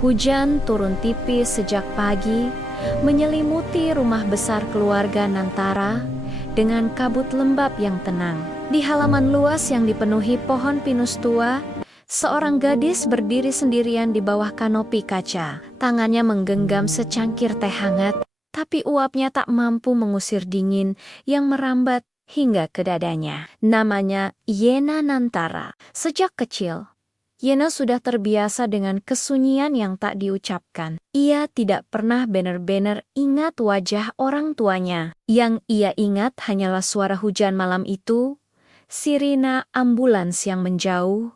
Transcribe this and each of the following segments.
Hujan turun tipis sejak pagi, menyelimuti rumah besar keluarga Nantara dengan kabut lembab yang tenang. Di halaman luas yang dipenuhi pohon pinus tua, seorang gadis berdiri sendirian di bawah kanopi kaca. Tangannya menggenggam secangkir teh hangat, tapi uapnya tak mampu mengusir dingin yang merambat hingga ke dadanya. Namanya Yena Nantara. Sejak kecil, Yena sudah terbiasa dengan kesunyian yang tak diucapkan. Ia tidak pernah benar-benar ingat wajah orang tuanya. Yang ia ingat hanyalah suara hujan malam itu, sirina ambulans yang menjauh,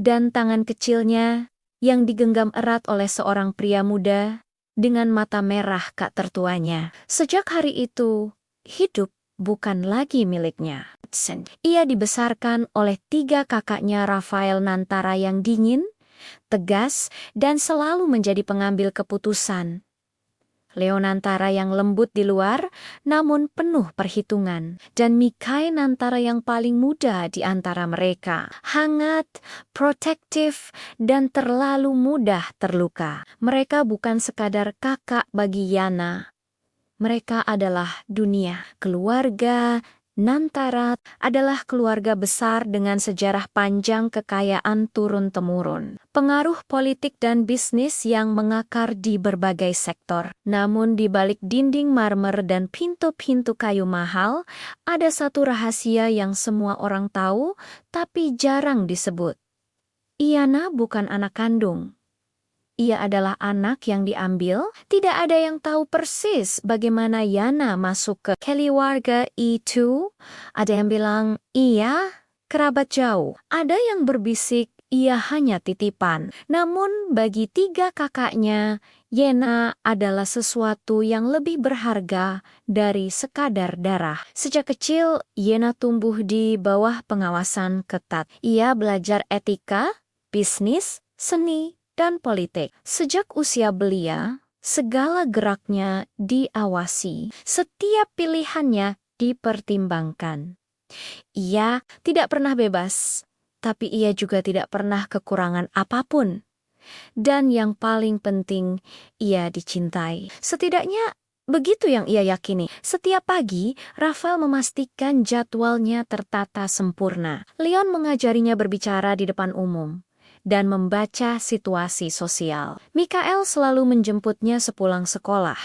dan tangan kecilnya yang digenggam erat oleh seorang pria muda dengan mata merah kak tertuanya. Sejak hari itu, hidup bukan lagi miliknya. Ia dibesarkan oleh 3 kakaknya Rafael Nantara yang dingin, tegas, dan selalu menjadi pengambil keputusan. Leo Nantara yang lembut di luar, namun penuh perhitungan. Dan Mikhail Nantara yang paling muda di antara mereka. Hangat, protektif, dan terlalu mudah terluka. Mereka bukan sekadar kakak bagi Yana. Mereka adalah dunia. Keluarga Nantara adalah keluarga besar dengan sejarah panjang kekayaan turun-temurun. Pengaruh politik dan bisnis yang mengakar di berbagai sektor. Namun di balik dinding marmer dan pintu-pintu kayu mahal, ada satu rahasia yang semua orang tahu, tapi jarang disebut. Iyana bukan anak kandung. Ia adalah anak yang diambil. Tidak ada yang tahu persis bagaimana Yana masuk ke keluarga itu. Ada yang bilang, iya, kerabat jauh. Ada yang berbisik, ia hanya titipan. Namun bagi 3 kakaknya, Yana adalah sesuatu yang lebih berharga dari sekadar darah. Sejak kecil, Yana tumbuh di bawah pengawasan ketat. Ia belajar etika, bisnis, seni, dan politik. Sejak usia belia, segala geraknya diawasi. Setiap pilihannya dipertimbangkan. Ia tidak pernah bebas, tapi ia juga tidak pernah kekurangan apapun. Dan yang paling penting, ia dicintai. Setidaknya begitu yang ia yakini. Setiap pagi, Rafael memastikan jadwalnya tertata sempurna. Leon mengajarinya berbicara di depan umum dan membaca situasi sosial. Mikhail selalu menjemputnya sepulang sekolah,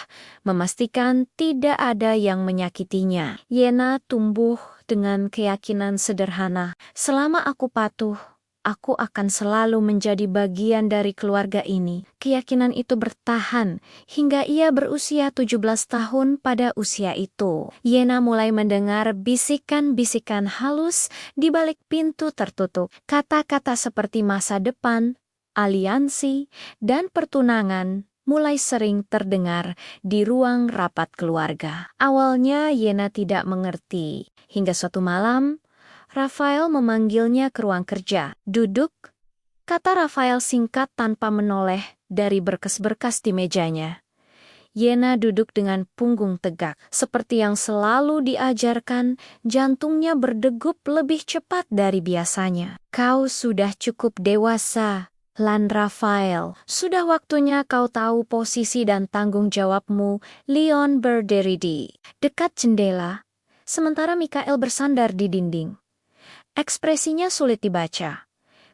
memastikan tidak ada yang menyakitinya. Yena tumbuh dengan keyakinan sederhana. Selama aku patuh, aku akan selalu menjadi bagian dari keluarga ini. Keyakinan itu bertahan hingga ia berusia 17 tahun. Pada usia itu, Yena mulai mendengar bisikan-bisikan halus di balik pintu tertutup. Kata-kata seperti masa depan, aliansi, dan pertunangan mulai sering terdengar di ruang rapat keluarga. Awalnya Yena tidak mengerti, hingga suatu malam Rafael memanggilnya ke ruang kerja. Duduk, kata Rafael singkat tanpa menoleh dari berkas-berkas di mejanya. Yena duduk dengan punggung tegak. Seperti yang selalu diajarkan, jantungnya berdegup lebih cepat dari biasanya. Kau sudah cukup dewasa, Lan Rafael. Sudah waktunya kau tahu posisi dan tanggung jawabmu. Leon berdiri di dekat jendela, sementara Mikhail bersandar di dinding. Ekspresinya sulit dibaca.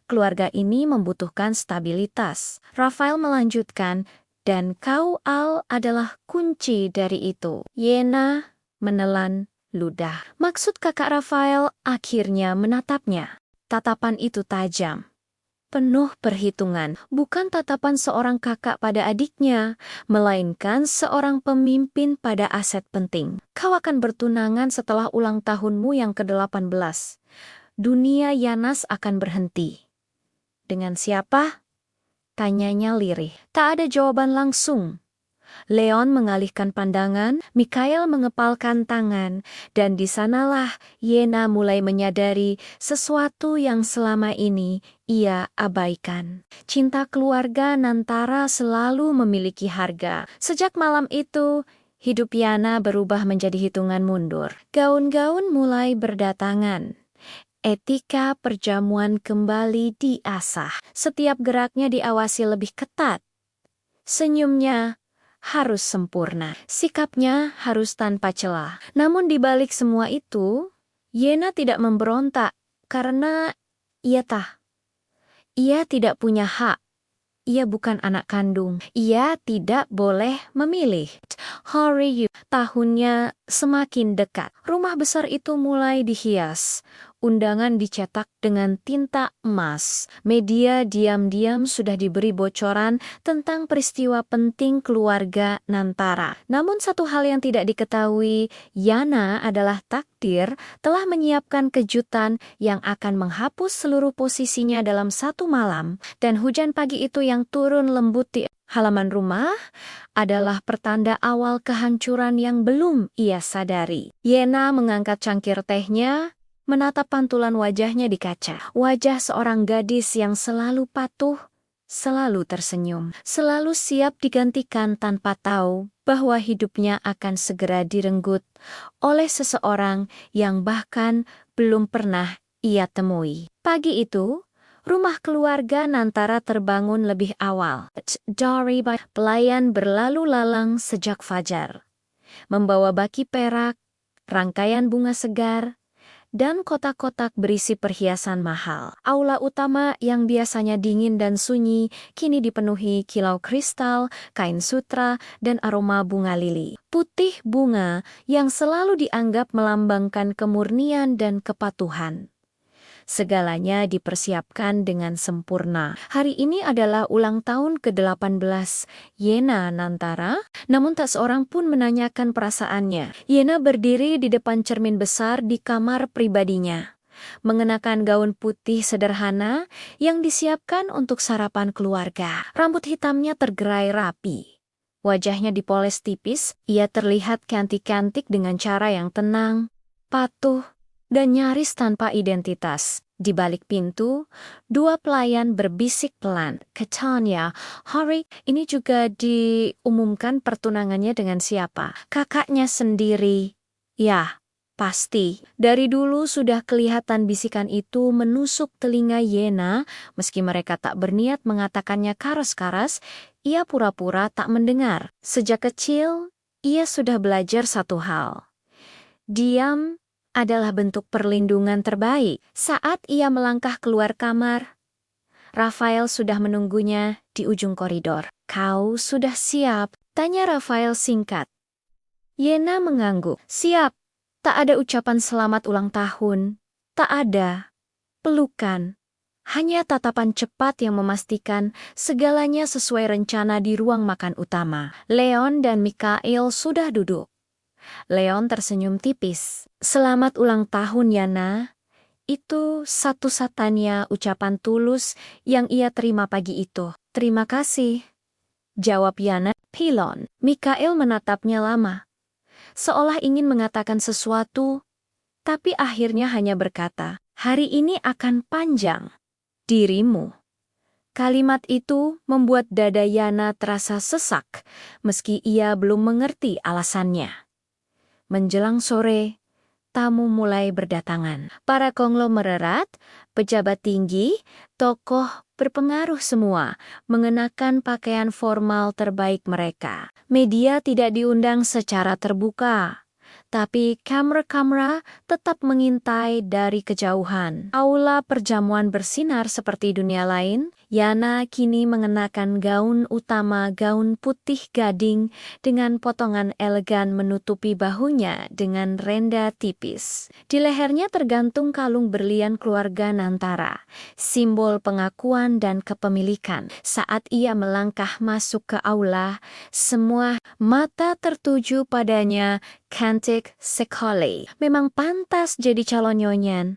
Keluarga ini membutuhkan stabilitas. Rafael melanjutkan, dan kau Al adalah kunci dari itu. Yena menelan ludah. Maksud kakak Rafael akhirnya menatapnya. Tatapan itu tajam, penuh perhitungan. Bukan tatapan seorang kakak pada adiknya, melainkan seorang pemimpin pada aset penting. Kau akan bertunangan setelah ulang tahunmu yang ke-18. Dunia Yanas akan berhenti. Dengan siapa? Tanyanya lirih. Tak ada jawaban langsung. Leon mengalihkan pandangan, Mikhail mengepalkan tangan, dan di sanalah Yena mulai menyadari sesuatu yang selama ini ia abaikan. Cinta keluarga Nantara selalu memiliki harga. Sejak malam itu, hidup Yana berubah menjadi hitungan mundur. Gaun-gaun mulai berdatangan. Etika perjamuan kembali diasah. Setiap geraknya diawasi lebih ketat. Senyumnya harus sempurna, sikapnya harus tanpa celah. Namun di balik semua itu, Yena tidak memberontak karena ia tidak punya hak. Ia bukan anak kandung. Ia tidak boleh memilih. Hari tahunnya semakin dekat. Rumah besar itu mulai dihias. Undangan dicetak dengan tinta emas. Media diam-diam sudah diberi bocoran tentang peristiwa penting keluarga Nantara. Namun satu hal yang tidak diketahui, Yana adalah takdir telah menyiapkan kejutan yang akan menghapus seluruh posisinya dalam satu malam. Dan hujan pagi itu yang turun lembut di halaman rumah adalah pertanda awal kehancuran yang belum ia sadari. Yena mengangkat cangkir tehnya, menatap pantulan wajahnya di kaca. Wajah seorang gadis yang selalu patuh, selalu tersenyum, selalu siap digantikan tanpa tahu bahwa hidupnya akan segera direnggut oleh seseorang yang bahkan belum pernah ia temui. Pagi itu, rumah keluarga Nantara terbangun lebih awal. Dari pelayan berlalu lalang sejak fajar, membawa baki perak, rangkaian bunga segar, dan kotak-kotak berisi perhiasan mahal. Aula utama yang biasanya dingin dan sunyi kini dipenuhi kilau kristal, kain sutra, dan aroma bunga lili. Putih bunga yang selalu dianggap melambangkan kemurnian dan kepatuhan. Segalanya dipersiapkan dengan sempurna. Hari ini adalah ulang tahun ke-18 Yena Nantara, namun tak seorang pun menanyakan perasaannya. Yena berdiri di depan cermin besar di kamar pribadinya, mengenakan gaun putih sederhana yang disiapkan untuk sarapan keluarga. Rambut hitamnya tergerai rapi. Wajahnya dipoles tipis, ia terlihat cantik-cantik dengan cara yang tenang, patuh, dan nyaris tanpa identitas. Di balik pintu, dua pelayan berbisik pelan. Katanya, hari ini juga diumumkan pertunangannya dengan siapa? Kakaknya sendiri. Ya, pasti. Dari dulu sudah kelihatan bisikan itu menusuk telinga Yena, meski mereka tak berniat mengatakannya karas-karas, ia pura-pura tak mendengar. Sejak kecil, ia sudah belajar satu hal. Diam adalah bentuk perlindungan terbaik. Saat ia melangkah keluar kamar, Rafael sudah menunggunya di ujung koridor. "Kau sudah siap?" tanya Rafael singkat. Yena mengangguk. "Siap." Tak ada ucapan selamat ulang tahun. Tak ada pelukan. Hanya tatapan cepat yang memastikan segalanya sesuai rencana di ruang makan utama. Leon dan Mikael sudah duduk. Leon tersenyum tipis. "Selamat ulang tahun, Yana." Itu satu-satunya ucapan tulus yang ia terima pagi itu. "Terima kasih," jawab Yana. Pilon. Mikael menatapnya lama, seolah ingin mengatakan sesuatu, tapi akhirnya hanya berkata, "Hari ini akan panjang. Dirimu." Kalimat itu membuat dada Yana terasa sesak, meski ia belum mengerti alasannya. Menjelang sore, tamu mulai berdatangan. Para konglomerat, pejabat tinggi, tokoh berpengaruh semua mengenakan pakaian formal terbaik mereka. Media tidak diundang secara terbuka, tapi kamera-kamera tetap mengintai dari kejauhan. Aula perjamuan bersinar seperti dunia lain. Yana kini mengenakan gaun utama, gaun putih gading dengan potongan elegan menutupi bahunya dengan renda tipis. Di lehernya tergantung kalung berlian keluarga Nantara, simbol pengakuan dan kepemilikan. Saat ia melangkah masuk ke aula, semua mata tertuju padanya. Cantik sekali. Memang pantas jadi calon nyonyen.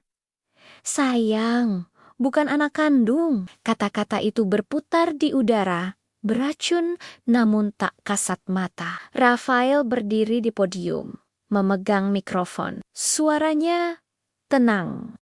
"Sayang, bukan anak kandung." Kata-kata itu berputar di udara, beracun namun tak kasat mata. Rafael berdiri di podium, memegang mikrofon. Suaranya tenang.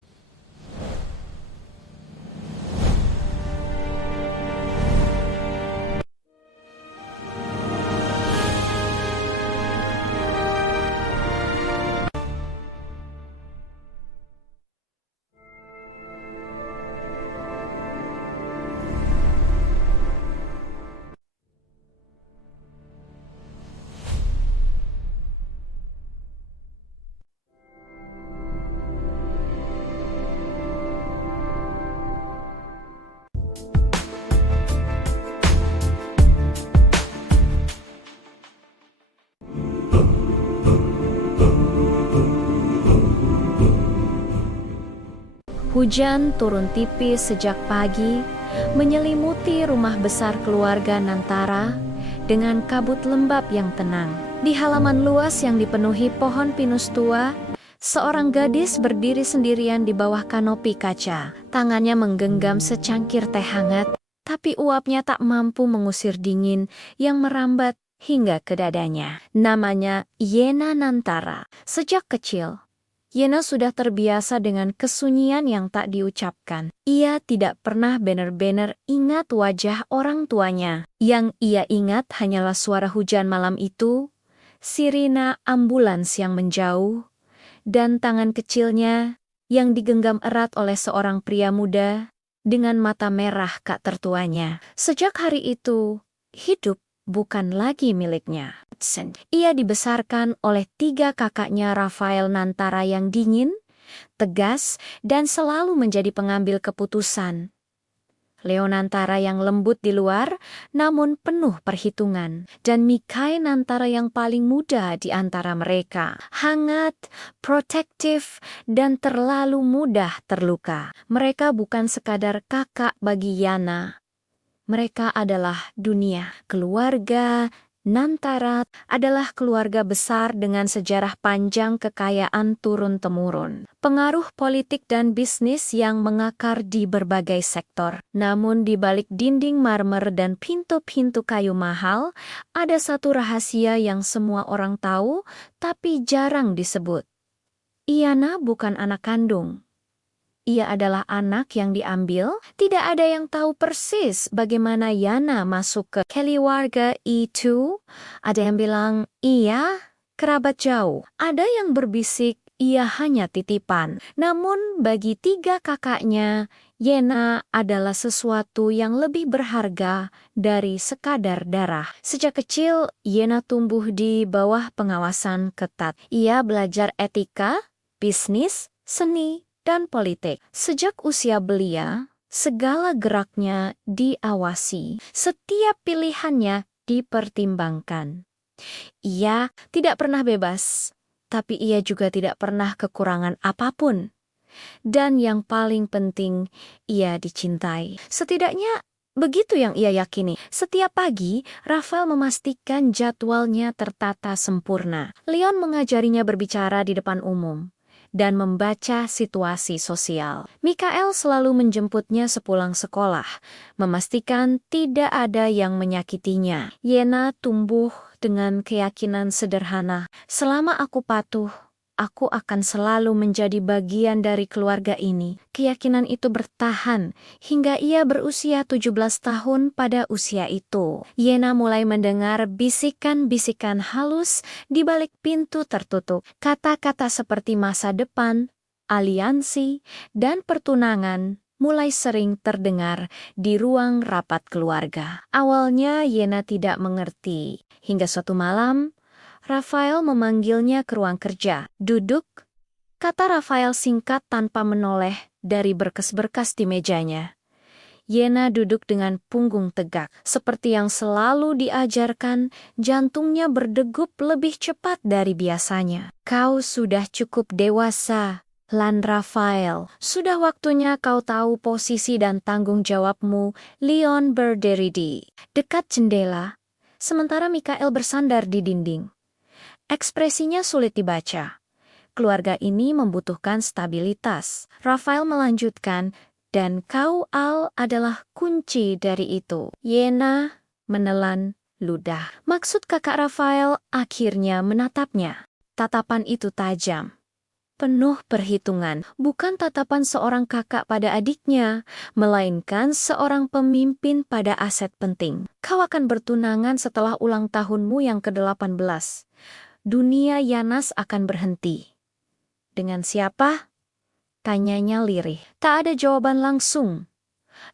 Hujan turun tipis sejak pagi, menyelimuti rumah besar keluarga Nantara dengan kabut lembab yang tenang. Di halaman luas yang dipenuhi pohon pinus tua, seorang gadis berdiri sendirian di bawah kanopi kaca. Tangannya menggenggam secangkir teh hangat, tapi uapnya tak mampu mengusir dingin yang merambat hingga ke dadanya. Namanya Yena Nantara. Sejak kecil, Yena sudah terbiasa dengan kesunyian yang tak diucapkan. Ia tidak pernah benar-benar ingat wajah orang tuanya. Yang ia ingat hanyalah suara hujan malam itu, sirina ambulans yang menjauh, dan tangan kecilnya yang digenggam erat oleh seorang pria muda dengan mata merah kak tertuanya. Sejak hari itu, hidup bukan lagi miliknya. Ia dibesarkan oleh 3 kakaknya Rafael Nantara yang dingin, tegas, dan selalu menjadi pengambil keputusan. Leo Nantara yang lembut di luar, namun penuh perhitungan. Dan Mikhail Nantara yang paling muda di antara mereka. Hangat, protektif, dan terlalu mudah terluka. Mereka bukan sekadar kakak bagi Yana. Mereka adalah dunia. Keluarga Nantara adalah keluarga besar dengan sejarah panjang kekayaan turun-temurun. Pengaruh politik dan bisnis yang mengakar di berbagai sektor. Namun di balik dinding marmer dan pintu-pintu kayu mahal, ada satu rahasia yang semua orang tahu, tapi jarang disebut. Yana bukan anak kandung. Ia adalah anak yang diambil. Tidak ada yang tahu persis bagaimana Yana masuk ke keluarga itu. Ada yang bilang, iya, kerabat jauh. Ada yang berbisik, ia hanya titipan. Namun bagi 3 kakaknya, Yana adalah sesuatu yang lebih berharga dari sekadar darah. Sejak kecil, Yana tumbuh di bawah pengawasan ketat. Ia belajar etika, bisnis, seni, dan politik. Sejak usia belia, segala geraknya diawasi. Setiap pilihannya dipertimbangkan. Ia tidak pernah bebas, tapi ia juga tidak pernah kekurangan apapun. Dan yang paling penting, ia dicintai. Setidaknya begitu yang ia yakini. Setiap pagi, Rafael memastikan jadwalnya tertata sempurna. Leon mengajarinya berbicara di depan umum dan membaca situasi sosial. Mikhail selalu menjemputnya sepulang sekolah, memastikan tidak ada yang menyakitinya. Yena tumbuh dengan keyakinan sederhana. Selama aku patuh, aku akan selalu menjadi bagian dari keluarga ini. Keyakinan itu bertahan hingga ia berusia 17 tahun. Pada usia itu, Yena mulai mendengar bisikan-bisikan halus di balik pintu tertutup. Kata-kata seperti masa depan, aliansi, dan pertunangan mulai sering terdengar di ruang rapat keluarga. Awalnya Yena tidak mengerti, hingga suatu malam Rafael memanggilnya ke ruang kerja. Duduk, kata Rafael singkat tanpa menoleh dari berkas-berkas di mejanya. Yena duduk dengan punggung tegak. Seperti yang selalu diajarkan, jantungnya berdegup lebih cepat dari biasanya. Kau sudah cukup dewasa, Lan Rafael. Sudah waktunya kau tahu posisi dan tanggung jawabmu. Leon berdiri di dekat jendela, sementara Mikhail bersandar di dinding. Ekspresinya sulit dibaca. Keluarga ini membutuhkan stabilitas. Rafael melanjutkan, dan kau Al adalah kunci dari itu. Yena menelan ludah. Maksud kakak Rafael akhirnya menatapnya. Tatapan itu tajam, penuh perhitungan. Bukan tatapan seorang kakak pada adiknya, melainkan seorang pemimpin pada aset penting. Kau akan bertunangan setelah ulang tahunmu yang ke-18. Dunia Yanas akan berhenti. Dengan siapa? Tanyanya lirih. Tak ada jawaban langsung.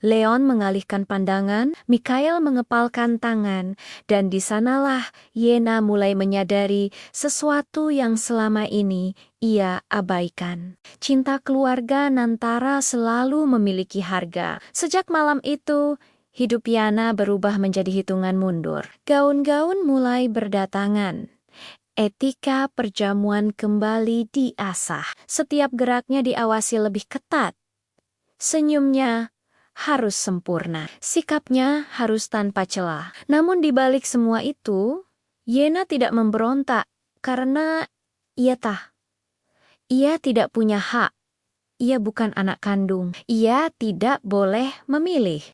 Leon mengalihkan pandangan, Mikhail mengepalkan tangan, dan di sanalah Yena mulai menyadari sesuatu yang selama ini ia abaikan. Cinta keluarga Nantara selalu memiliki harga. Sejak malam itu, hidup Yana berubah menjadi hitungan mundur. Gaun-gaun mulai berdatangan. Etika perjamuan kembali diasah. Setiap geraknya diawasi lebih ketat. Senyumnya harus sempurna, sikapnya harus tanpa celah. Namun di balik semua itu, Yena tidak memberontak karena ia tidak punya hak. Ia bukan anak kandung. Ia tidak boleh memilih.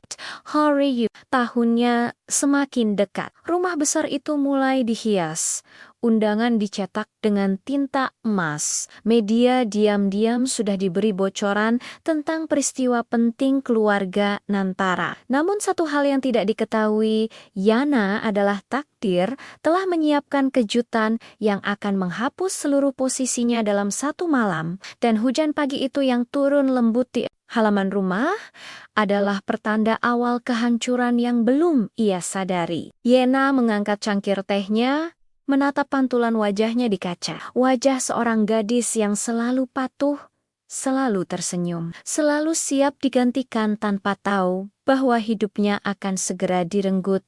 Hari tahunnya semakin dekat. Rumah besar itu mulai dihias. Undangan dicetak dengan tinta emas. Media diam-diam sudah diberi bocoran tentang peristiwa penting keluarga Nantara. Namun satu hal yang tidak diketahui, Yana adalah takdir telah menyiapkan kejutan yang akan menghapus seluruh posisinya dalam satu malam. Dan hujan pagi itu yang turun lembut di halaman rumah adalah pertanda awal kehancuran yang belum ia sadari. Yena mengangkat cangkir tehnya, menatap pantulan wajahnya di kaca. Wajah seorang gadis yang selalu patuh, selalu tersenyum, selalu siap digantikan tanpa tahu bahwa hidupnya akan segera direnggut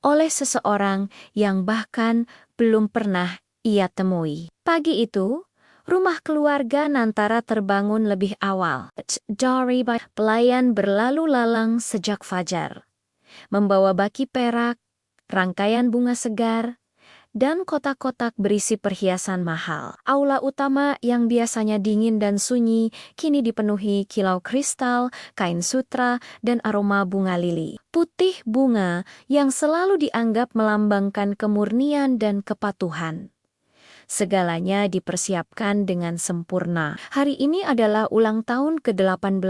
oleh seseorang yang bahkan belum pernah ia temui. Pagi itu, rumah keluarga Nantara terbangun lebih awal. Dari pelayan berlalu lalang sejak fajar, membawa baki perak, rangkaian bunga segar, dan kotak-kotak berisi perhiasan mahal. Aula utama yang biasanya dingin dan sunyi kini dipenuhi kilau kristal, kain sutra, dan aroma bunga lili. Putih bunga yang selalu dianggap melambangkan kemurnian dan kepatuhan. Segalanya dipersiapkan dengan sempurna. Hari ini adalah ulang tahun ke-18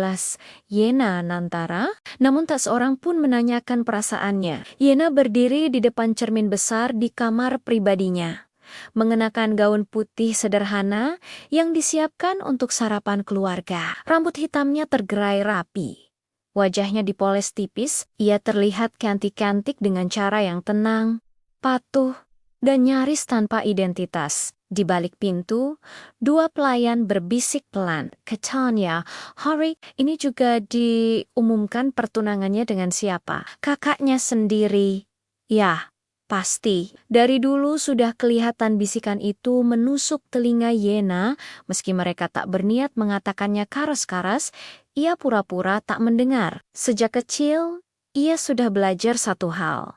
Yena Nantara, namun tak seorang pun menanyakan perasaannya. Yena berdiri di depan cermin besar di kamar pribadinya, mengenakan gaun putih sederhana yang disiapkan untuk sarapan keluarga. Rambut hitamnya tergerai rapi. Wajahnya dipoles tipis, ia terlihat cantik-cantik dengan cara yang tenang, patuh, dan nyaris tanpa identitas. Di balik pintu, dua pelayan berbisik pelan. Katanya, hari ini juga diumumkan pertunangannya dengan siapa? Kakaknya sendiri. Ya, pasti. Dari dulu sudah kelihatan bisikan itu menusuk telinga Yena, meski mereka tak berniat mengatakannya karas-karas, ia pura-pura tak mendengar. Sejak kecil, ia sudah belajar satu hal.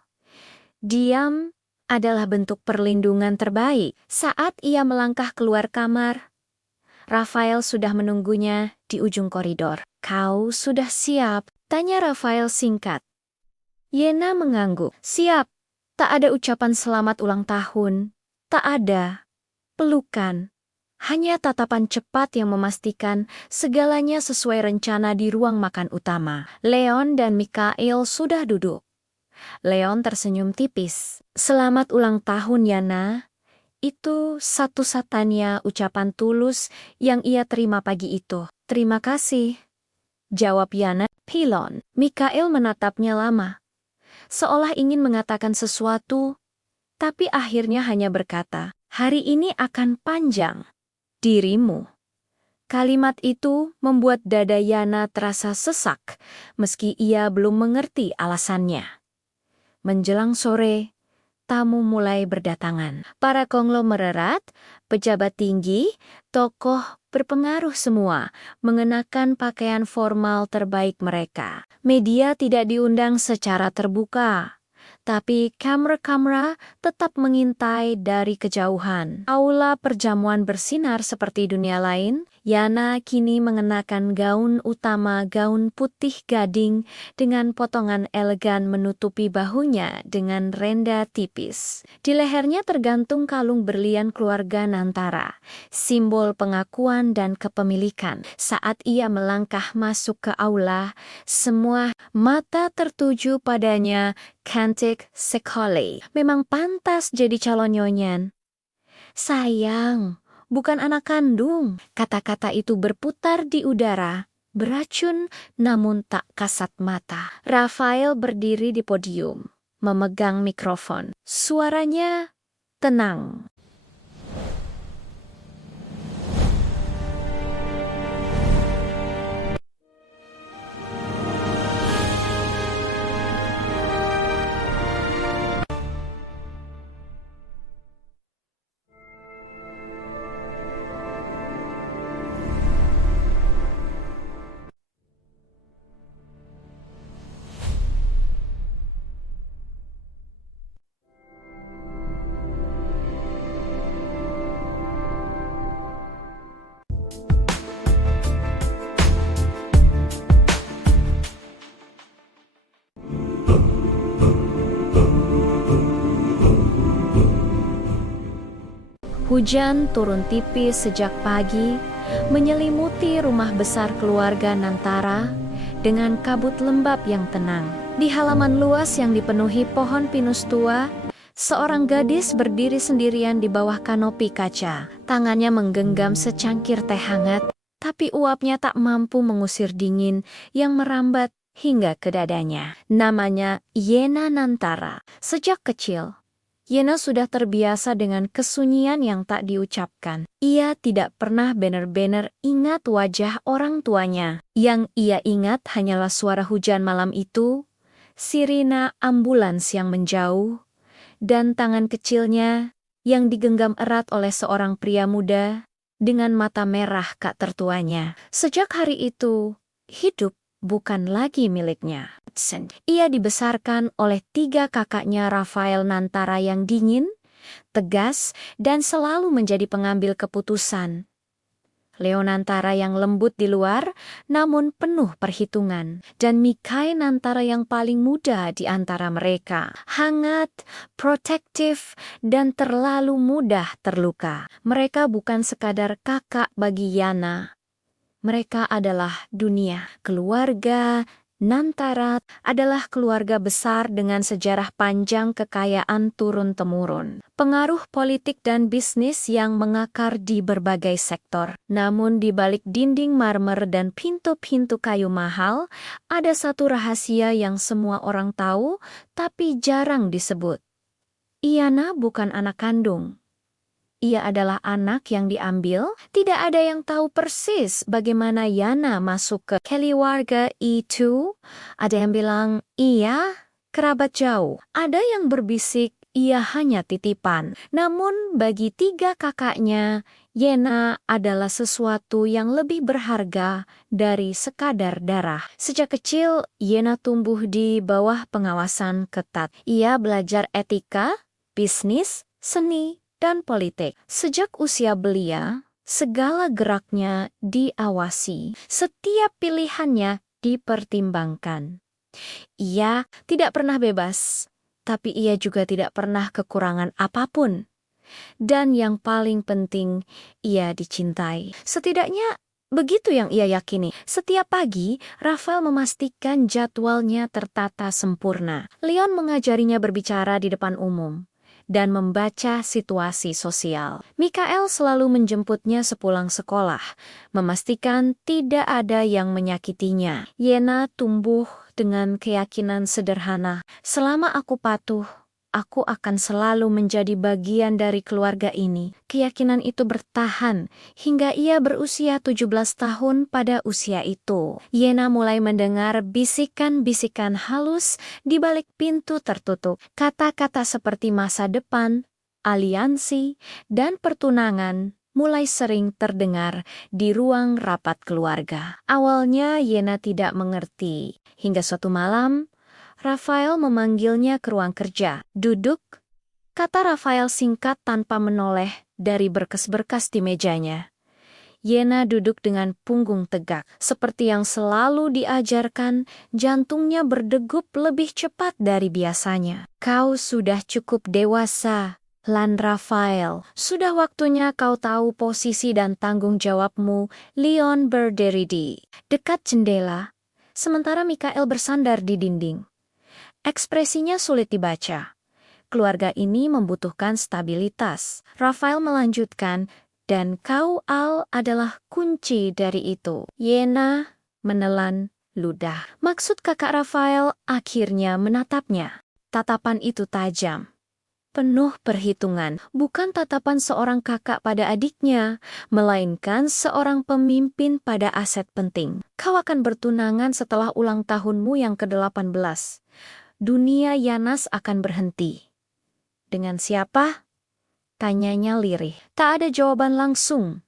Diam adalah bentuk perlindungan terbaik. Saat ia melangkah keluar kamar, Rafael sudah menunggunya di ujung koridor. "Kau sudah siap?" tanya Rafael singkat. Yena mengangguk. "Siap." Tak ada ucapan selamat ulang tahun. Tak ada pelukan. Hanya tatapan cepat yang memastikan segalanya sesuai rencana di ruang makan utama. Leon dan Mikael sudah duduk. Leon tersenyum tipis. "Selamat ulang tahun, Yana." Itu satu-satunya ucapan tulus yang ia terima pagi itu. "Terima kasih," jawab Yana. Pilon. Mikael menatapnya lama, seolah ingin mengatakan sesuatu, tapi akhirnya hanya berkata, "Hari ini akan panjang. Dirimu." Kalimat itu membuat dada Yana terasa sesak, meski ia belum mengerti alasannya. Menjelang sore, tamu mulai berdatangan. Para konglomerat, pejabat tinggi, tokoh berpengaruh semua mengenakan pakaian formal terbaik mereka. Media tidak diundang secara terbuka, tapi kamera-kamera tetap mengintai dari kejauhan. Aula perjamuan bersinar seperti dunia lain. Yana kini mengenakan gaun utama, gaun putih gading dengan potongan elegan menutupi bahunya dengan renda tipis. Di lehernya tergantung kalung berlian keluarga Nantara, simbol pengakuan dan kepemilikan. Saat ia melangkah masuk ke aula, semua mata tertuju padanya. Cantik sekali. Memang pantas jadi calon nyonyan. "Sayang, bukan anak kandung." Kata-kata itu berputar di udara, beracun namun tak kasat mata. Rafael berdiri di podium, memegang mikrofon. Suaranya tenang. Hujan turun tipis sejak pagi, menyelimuti rumah besar keluarga Nantara dengan kabut lembab yang tenang. Di halaman luas yang dipenuhi pohon pinus tua, seorang gadis berdiri sendirian di bawah kanopi kaca. Tangannya menggenggam secangkir teh hangat, tapi uapnya tak mampu mengusir dingin yang merambat hingga ke dadanya. Namanya Yena Nantara. Sejak kecil, Yena sudah terbiasa dengan kesunyian yang tak diucapkan. Ia tidak pernah benar-benar ingat wajah orang tuanya. Yang ia ingat hanyalah suara hujan malam itu, sirina ambulans yang menjauh, dan tangan kecilnya yang digenggam erat oleh seorang pria muda dengan mata merah kak tertuanya. Sejak hari itu, hidup bukan lagi miliknya. Ia dibesarkan oleh 3 kakaknya Rafael Nantara yang dingin, tegas, dan selalu menjadi pengambil keputusan. Leo Nantara yang lembut di luar, namun penuh perhitungan. Dan Mikhail Nantara yang paling muda di antara mereka. Hangat, protektif, dan terlalu mudah terluka. Mereka bukan sekadar kakak bagi Yana. Mereka adalah dunia. Keluarga Nantara adalah keluarga besar dengan sejarah panjang kekayaan turun-temurun. Pengaruh politik dan bisnis yang mengakar di berbagai sektor. Namun di balik dinding marmer dan pintu-pintu kayu mahal, ada satu rahasia yang semua orang tahu, tapi jarang disebut. Iyana bukan anak kandung. Ia adalah anak yang diambil. Tidak ada yang tahu persis bagaimana Yana masuk ke keluarga itu. Ada yang bilang, iya, kerabat jauh. Ada yang berbisik, ia hanya titipan. Namun bagi 3 kakaknya, Yana adalah sesuatu yang lebih berharga dari sekadar darah. Sejak kecil, Yana tumbuh di bawah pengawasan ketat. Ia belajar etika, bisnis, seni, dan politik. Sejak usia belia, segala geraknya diawasi. Setiap pilihannya dipertimbangkan. Ia tidak pernah bebas, tapi ia juga tidak pernah kekurangan apapun. Dan yang paling penting, ia dicintai. Setidaknya begitu yang ia yakini. Setiap pagi, Rafael memastikan jadwalnya tertata sempurna. Leon mengajarinya berbicara di depan umum dan membaca situasi sosial. Mikhail selalu menjemputnya sepulang sekolah, memastikan tidak ada yang menyakitinya. Yena tumbuh dengan keyakinan sederhana. Selama aku patuh, aku akan selalu menjadi bagian dari keluarga ini. Keyakinan itu bertahan hingga ia berusia 17 tahun. Pada usia itu, Yena mulai mendengar bisikan-bisikan halus di balik pintu tertutup. Kata-kata seperti masa depan, aliansi, dan pertunangan mulai sering terdengar di ruang rapat keluarga. Awalnya Yena tidak mengerti, hingga suatu malam Rafael memanggilnya ke ruang kerja. Duduk, kata Rafael singkat tanpa menoleh dari berkas-berkas di mejanya. Yena duduk dengan punggung tegak. Seperti yang selalu diajarkan, jantungnya berdegup lebih cepat dari biasanya. Kau sudah cukup dewasa, Lan Rafael. Sudah waktunya kau tahu posisi dan tanggung jawabmu. Leon berdiri di dekat jendela, sementara Mikhail bersandar di dinding. Ekspresinya sulit dibaca. Keluarga ini membutuhkan stabilitas. Rafael melanjutkan, dan kau Al adalah kunci dari itu. Yena menelan ludah. Maksud kakak Rafael akhirnya menatapnya. Tatapan itu tajam, penuh perhitungan. Bukan tatapan seorang kakak pada adiknya, melainkan seorang pemimpin pada aset penting. Kau akan bertunangan setelah ulang tahunmu yang ke-18. Dunia Yanas akan berhenti. Dengan siapa? Tanyanya lirih. Tak ada jawaban langsung.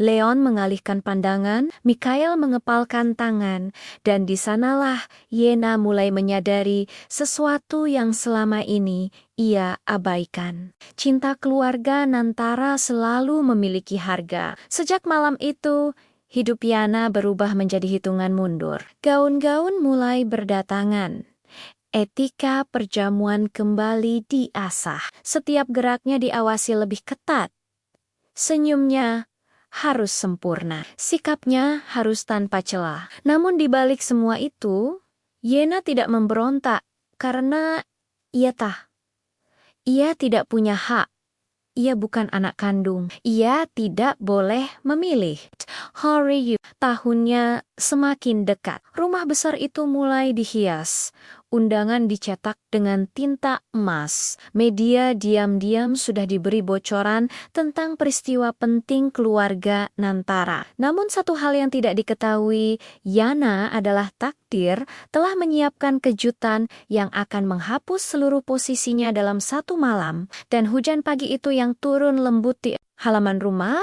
Leon mengalihkan pandangan, Mikhail mengepalkan tangan, dan di sanalah Yena mulai menyadari sesuatu yang selama ini ia abaikan. Cinta keluarga Nantara selalu memiliki harga. Sejak malam itu, hidup Yana berubah menjadi hitungan mundur. Gaun-gaun mulai berdatangan. Etika perjamuan kembali diasah. Setiap geraknya diawasi lebih ketat. Senyumnya harus sempurna, sikapnya harus tanpa celah. Namun di balik semua itu, Yena tidak memberontak karena ia tidak punya hak. Ia bukan anak kandung. Ia tidak boleh memilih. Hari tahunnya semakin dekat. Rumah besar itu mulai dihias. Undangan dicetak dengan tinta emas. Media diam-diam sudah diberi bocoran tentang peristiwa penting keluarga Nantara. Namun satu hal yang tidak diketahui Yana adalah takdir telah menyiapkan kejutan yang akan menghapus seluruh posisinya dalam satu malam. Dan hujan pagi itu yang turun lembut di halaman rumah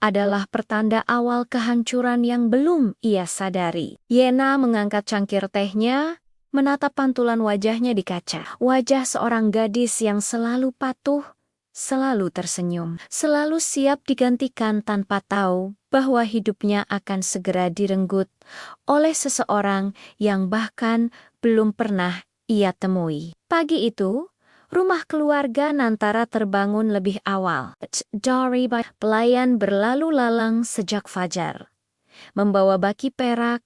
adalah pertanda awal kehancuran yang belum ia sadari. Yena mengangkat cangkir tehnya, menatap pantulan wajahnya di kaca. Wajah seorang gadis yang selalu patuh, selalu tersenyum, selalu siap digantikan tanpa tahu bahwa hidupnya akan segera direnggut oleh seseorang yang bahkan belum pernah ia temui. Pagi itu, rumah keluarga Nantara terbangun lebih awal. Dari pelayan berlalu lalang sejak fajar, membawa baki perak,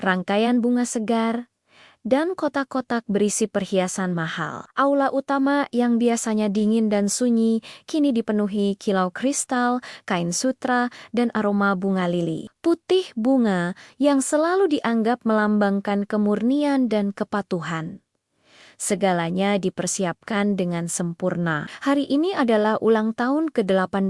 rangkaian bunga segar, dan kotak-kotak berisi perhiasan mahal. Aula utama yang biasanya dingin dan sunyi kini dipenuhi kilau kristal, kain sutra, dan aroma bunga lili. Putih bunga yang selalu dianggap melambangkan kemurnian dan kepatuhan. Segalanya dipersiapkan dengan sempurna. Hari ini adalah ulang tahun ke-18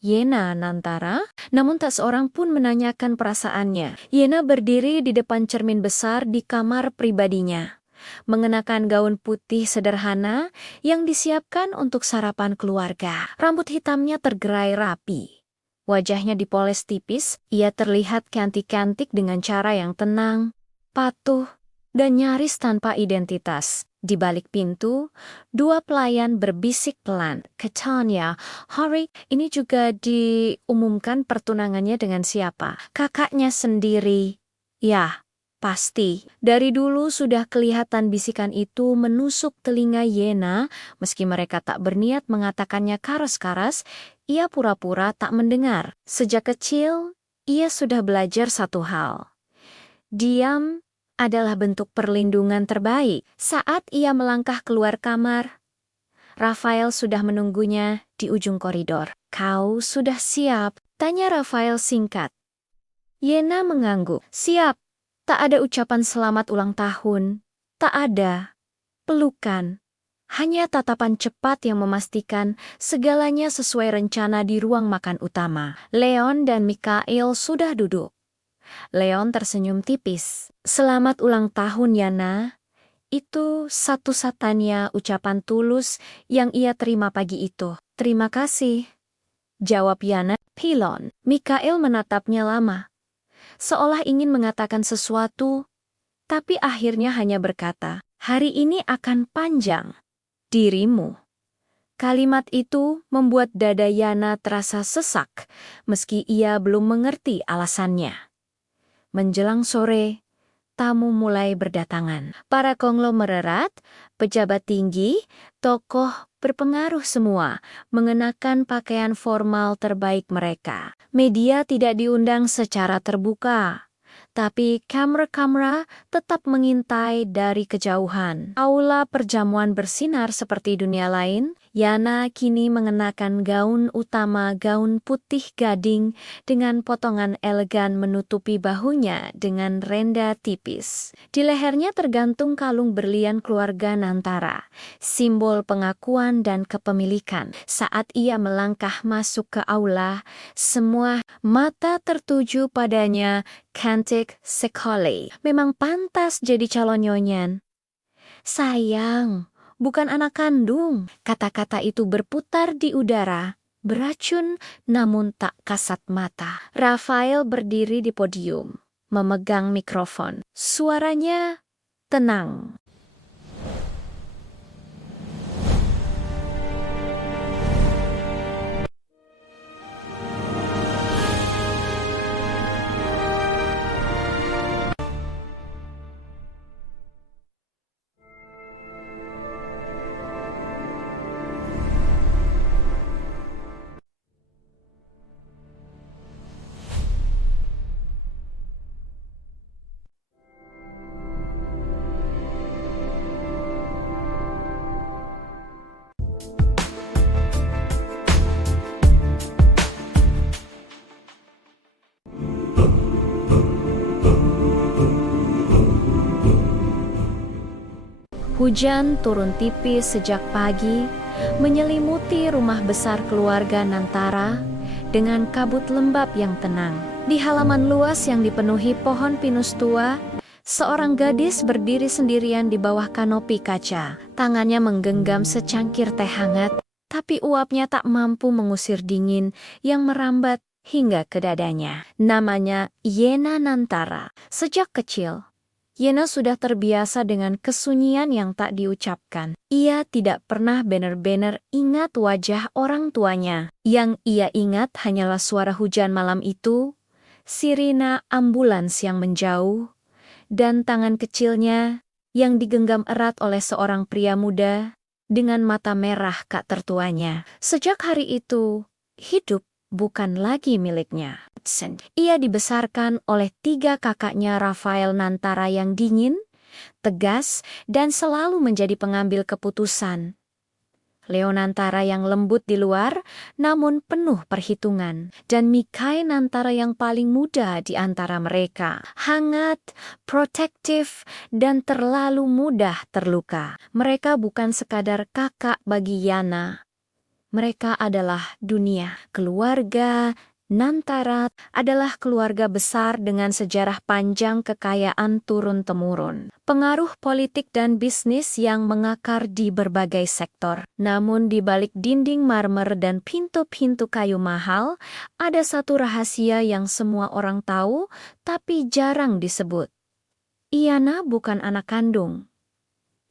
Yena Nantara, namun tak seorang pun menanyakan perasaannya. Yena berdiri di depan cermin besar di kamar pribadinya, mengenakan gaun putih sederhana yang disiapkan untuk sarapan keluarga. Rambut hitamnya tergerai rapi. Wajahnya dipoles tipis, ia terlihat cantik-cantik dengan cara yang tenang, patuh, dan nyaris tanpa identitas. Di balik pintu, dua pelayan berbisik pelan. Katanya, hari ini juga diumumkan pertunangannya dengan siapa? Kakaknya sendiri. Ya, pasti. Dari dulu sudah kelihatan bisikan itu menusuk telinga Yena, meski mereka tak berniat mengatakannya karas-karas, ia pura-pura tak mendengar. Sejak kecil, ia sudah belajar satu hal. Diam adalah bentuk perlindungan terbaik. Saat ia melangkah keluar kamar, Rafael sudah menunggunya di ujung koridor. "Kau sudah siap?" tanya Rafael singkat. Yena mengangguk. "Siap." Tak ada ucapan selamat ulang tahun. Tak ada pelukan. Hanya tatapan cepat yang memastikan segalanya sesuai rencana di ruang makan utama. Leon dan Mikael sudah duduk. Leon tersenyum tipis. "Selamat ulang tahun, Yana." Itu satu-satunya ucapan tulus yang ia terima pagi itu. "Terima kasih," jawab Yana. Pilon. Mikael menatapnya lama, seolah ingin mengatakan sesuatu, tapi akhirnya hanya berkata, "Hari ini akan panjang. Dirimu." Kalimat itu membuat dada Yana terasa sesak, meski ia belum mengerti alasannya. Menjelang sore, tamu mulai berdatangan. Para konglomerat, pejabat tinggi, tokoh berpengaruh semua mengenakan pakaian formal terbaik mereka. Media tidak diundang secara terbuka, tapi kamera-kamera tetap mengintai dari kejauhan. Aula perjamuan bersinar seperti dunia lain. Yana kini mengenakan gaun utama, gaun putih gading dengan potongan elegan menutupi bahunya dengan renda tipis. Di lehernya tergantung kalung berlian keluarga Nantara, simbol pengakuan dan kepemilikan. Saat ia melangkah masuk ke aula, semua mata tertuju padanya. Cantik sekali. Memang pantas jadi calon nyonyan. "Sayang, bukan anak kandung." Kata-kata itu berputar di udara, beracun namun tak kasat mata. Rafael berdiri di podium, memegang mikrofon. Suaranya tenang. Hujan turun tipis sejak pagi, menyelimuti rumah besar keluarga Nantara dengan kabut lembab yang tenang. Di halaman luas yang dipenuhi pohon pinus tua, seorang gadis berdiri sendirian di bawah kanopi kaca. Tangannya menggenggam secangkir teh hangat, tapi uapnya tak mampu mengusir dingin yang merambat hingga ke dadanya. Namanya Yena Nantara. Sejak kecil, Yena sudah terbiasa dengan kesunyian yang tak diucapkan. Ia tidak pernah benar-benar ingat wajah orang tuanya. Yang ia ingat hanyalah suara hujan malam itu, sirina ambulans yang menjauh, dan tangan kecilnya yang digenggam erat oleh seorang pria muda dengan mata merah kak tertuanya. Sejak hari itu, hidup bukan lagi miliknya. Ia dibesarkan oleh 3 kakaknya Rafael Nantara yang dingin, tegas, dan selalu menjadi pengambil keputusan. Leo Nantara yang lembut di luar, namun penuh perhitungan. Dan Mikhail Nantara yang paling muda di antara mereka. Hangat, protektif, dan terlalu mudah terluka. Mereka bukan sekadar kakak bagi Yana. Mereka adalah dunia. Keluarga Nantara adalah keluarga besar dengan sejarah panjang kekayaan turun-temurun. Pengaruh politik dan bisnis yang mengakar di berbagai sektor. Namun di balik dinding marmer dan pintu-pintu kayu mahal, ada satu rahasia yang semua orang tahu, tapi jarang disebut. Yana bukan anak kandung.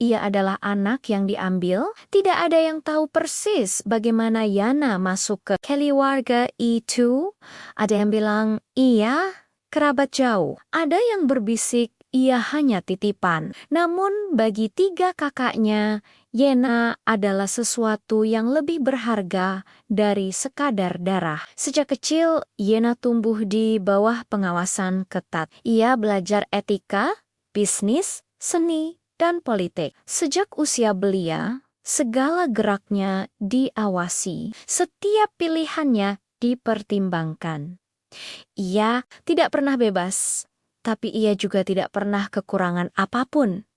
Ia adalah anak yang diambil. Tidak ada yang tahu persis bagaimana Yana masuk ke keluarga itu. Ada yang bilang, iya, kerabat jauh. Ada yang berbisik, ia hanya titipan. Namun bagi 3 kakaknya, Yana adalah sesuatu yang lebih berharga dari sekadar darah. Sejak kecil, Yana tumbuh di bawah pengawasan ketat. Ia belajar etika, bisnis, seni, dan politik. Sejak usia belia, segala geraknya diawasi, setiap pilihannya dipertimbangkan. Ia tidak pernah bebas, tapi ia juga tidak pernah kekurangan apapun.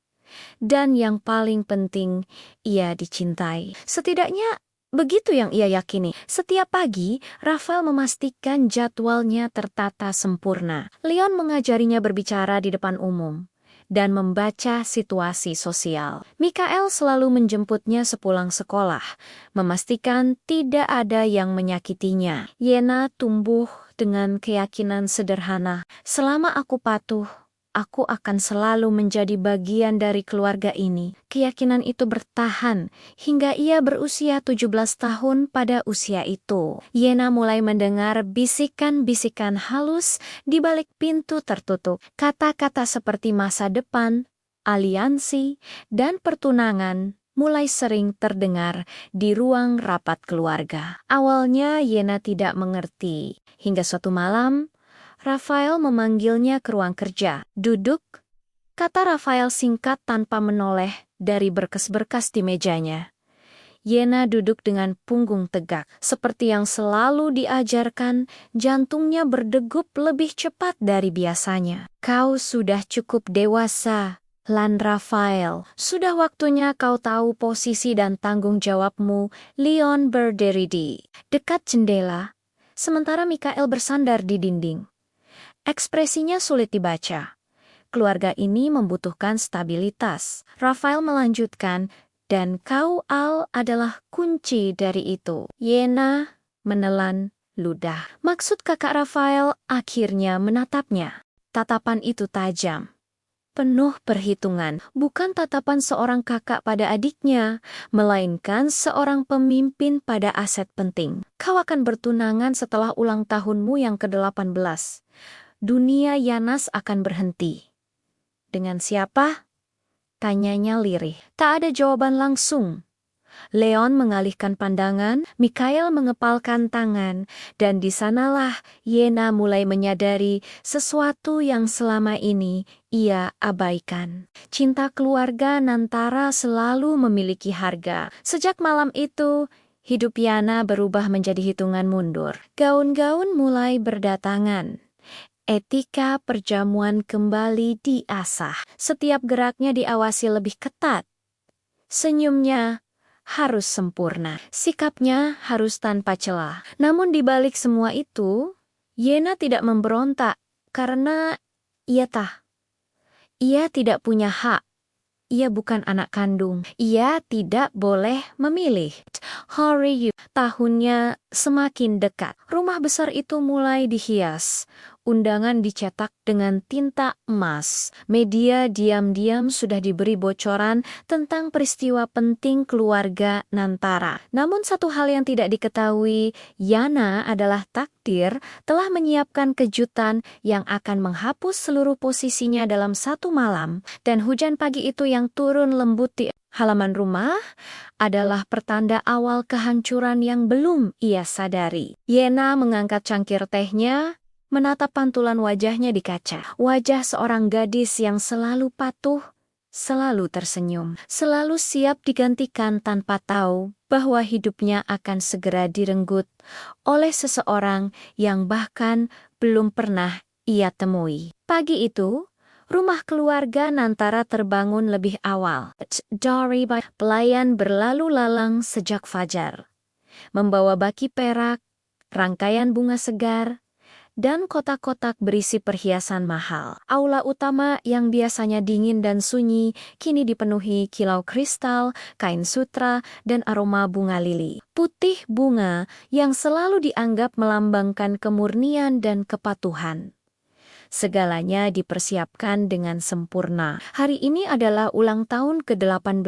Dan yang paling penting, ia dicintai. Setidaknya begitu yang ia yakini. Setiap pagi, Rafael memastikan jadwalnya tertata sempurna. Leon mengajarinya berbicara di depan umum dan membaca situasi sosial. Mikhail selalu menjemputnya sepulang sekolah, memastikan tidak ada yang menyakitinya. Yena tumbuh dengan keyakinan sederhana, selama aku patuh, aku akan selalu menjadi bagian dari keluarga ini. Keyakinan itu bertahan hingga ia berusia 17 tahun. Pada usia itu, Yena mulai mendengar bisikan-bisikan halus di balik pintu tertutup. Kata-kata seperti masa depan, aliansi, dan pertunangan mulai sering terdengar di ruang rapat keluarga. Awalnya Yena tidak mengerti, hingga suatu malam Rafael memanggilnya ke ruang kerja. Duduk, kata Rafael singkat tanpa menoleh dari berkas-berkas di mejanya. Yena duduk dengan punggung tegak. Seperti yang selalu diajarkan, jantungnya berdegup lebih cepat dari biasanya. Kau sudah cukup dewasa, Lan Rafael. Sudah waktunya kau tahu posisi dan tanggung jawabmu. Leon berdiri di dekat jendela, sementara Mikhail bersandar di dinding. Ekspresinya sulit dibaca. Keluarga ini membutuhkan stabilitas. Rafael melanjutkan, dan kau Al adalah kunci dari itu. Yena menelan ludah. Maksud kakak Rafael akhirnya menatapnya. Tatapan itu tajam, penuh perhitungan. Bukan tatapan seorang kakak pada adiknya, melainkan seorang pemimpin pada aset penting. Kau akan bertunangan setelah ulang tahunmu yang ke-18. Dunia Yanas akan berhenti. Dengan siapa? Tanyanya lirih. Tak ada jawaban langsung. Leon mengalihkan pandangan, Mikhail mengepalkan tangan, dan di sanalah Yena mulai menyadari sesuatu yang selama ini ia abaikan. Cinta keluarga Nantara selalu memiliki harga. Sejak malam itu, hidup Yana berubah menjadi hitungan mundur. Gaun-gaun mulai berdatangan. Etika perjamuan kembali diasah. Setiap geraknya diawasi lebih ketat. Senyumnya harus sempurna, sikapnya harus tanpa celah. Namun di balik semua itu, Yena tidak memberontak karena ia tidak punya hak. Ia bukan anak kandung. Ia tidak boleh memilih. Hari tahunnya semakin dekat. Rumah besar itu mulai dihias. Undangan dicetak dengan tinta emas. Media diam-diam sudah diberi bocoran tentang peristiwa penting keluarga Nantara. Namun satu hal yang tidak diketahui, Yana adalah takdir telah menyiapkan kejutan yang akan menghapus seluruh posisinya dalam satu malam. Dan hujan pagi itu yang turun lembut di halaman rumah adalah pertanda awal kehancuran yang belum ia sadari. Yena mengangkat cangkir tehnya, menatap pantulan wajahnya di kaca. Wajah seorang gadis yang selalu patuh, selalu tersenyum, selalu siap digantikan tanpa tahu bahwa hidupnya akan segera direnggut oleh seseorang yang bahkan belum pernah ia temui. Pagi itu, rumah keluarga Nantara terbangun lebih awal. Pelayan berlalu lalang sejak fajar, membawa baki perak, rangkaian bunga segar, dan kotak-kotak berisi perhiasan mahal. Aula utama yang biasanya dingin dan sunyi kini dipenuhi kilau kristal, kain sutra, dan aroma bunga lili. Putih bunga yang selalu dianggap melambangkan kemurnian dan kepatuhan. Segalanya dipersiapkan dengan sempurna. Hari ini adalah ulang tahun ke-18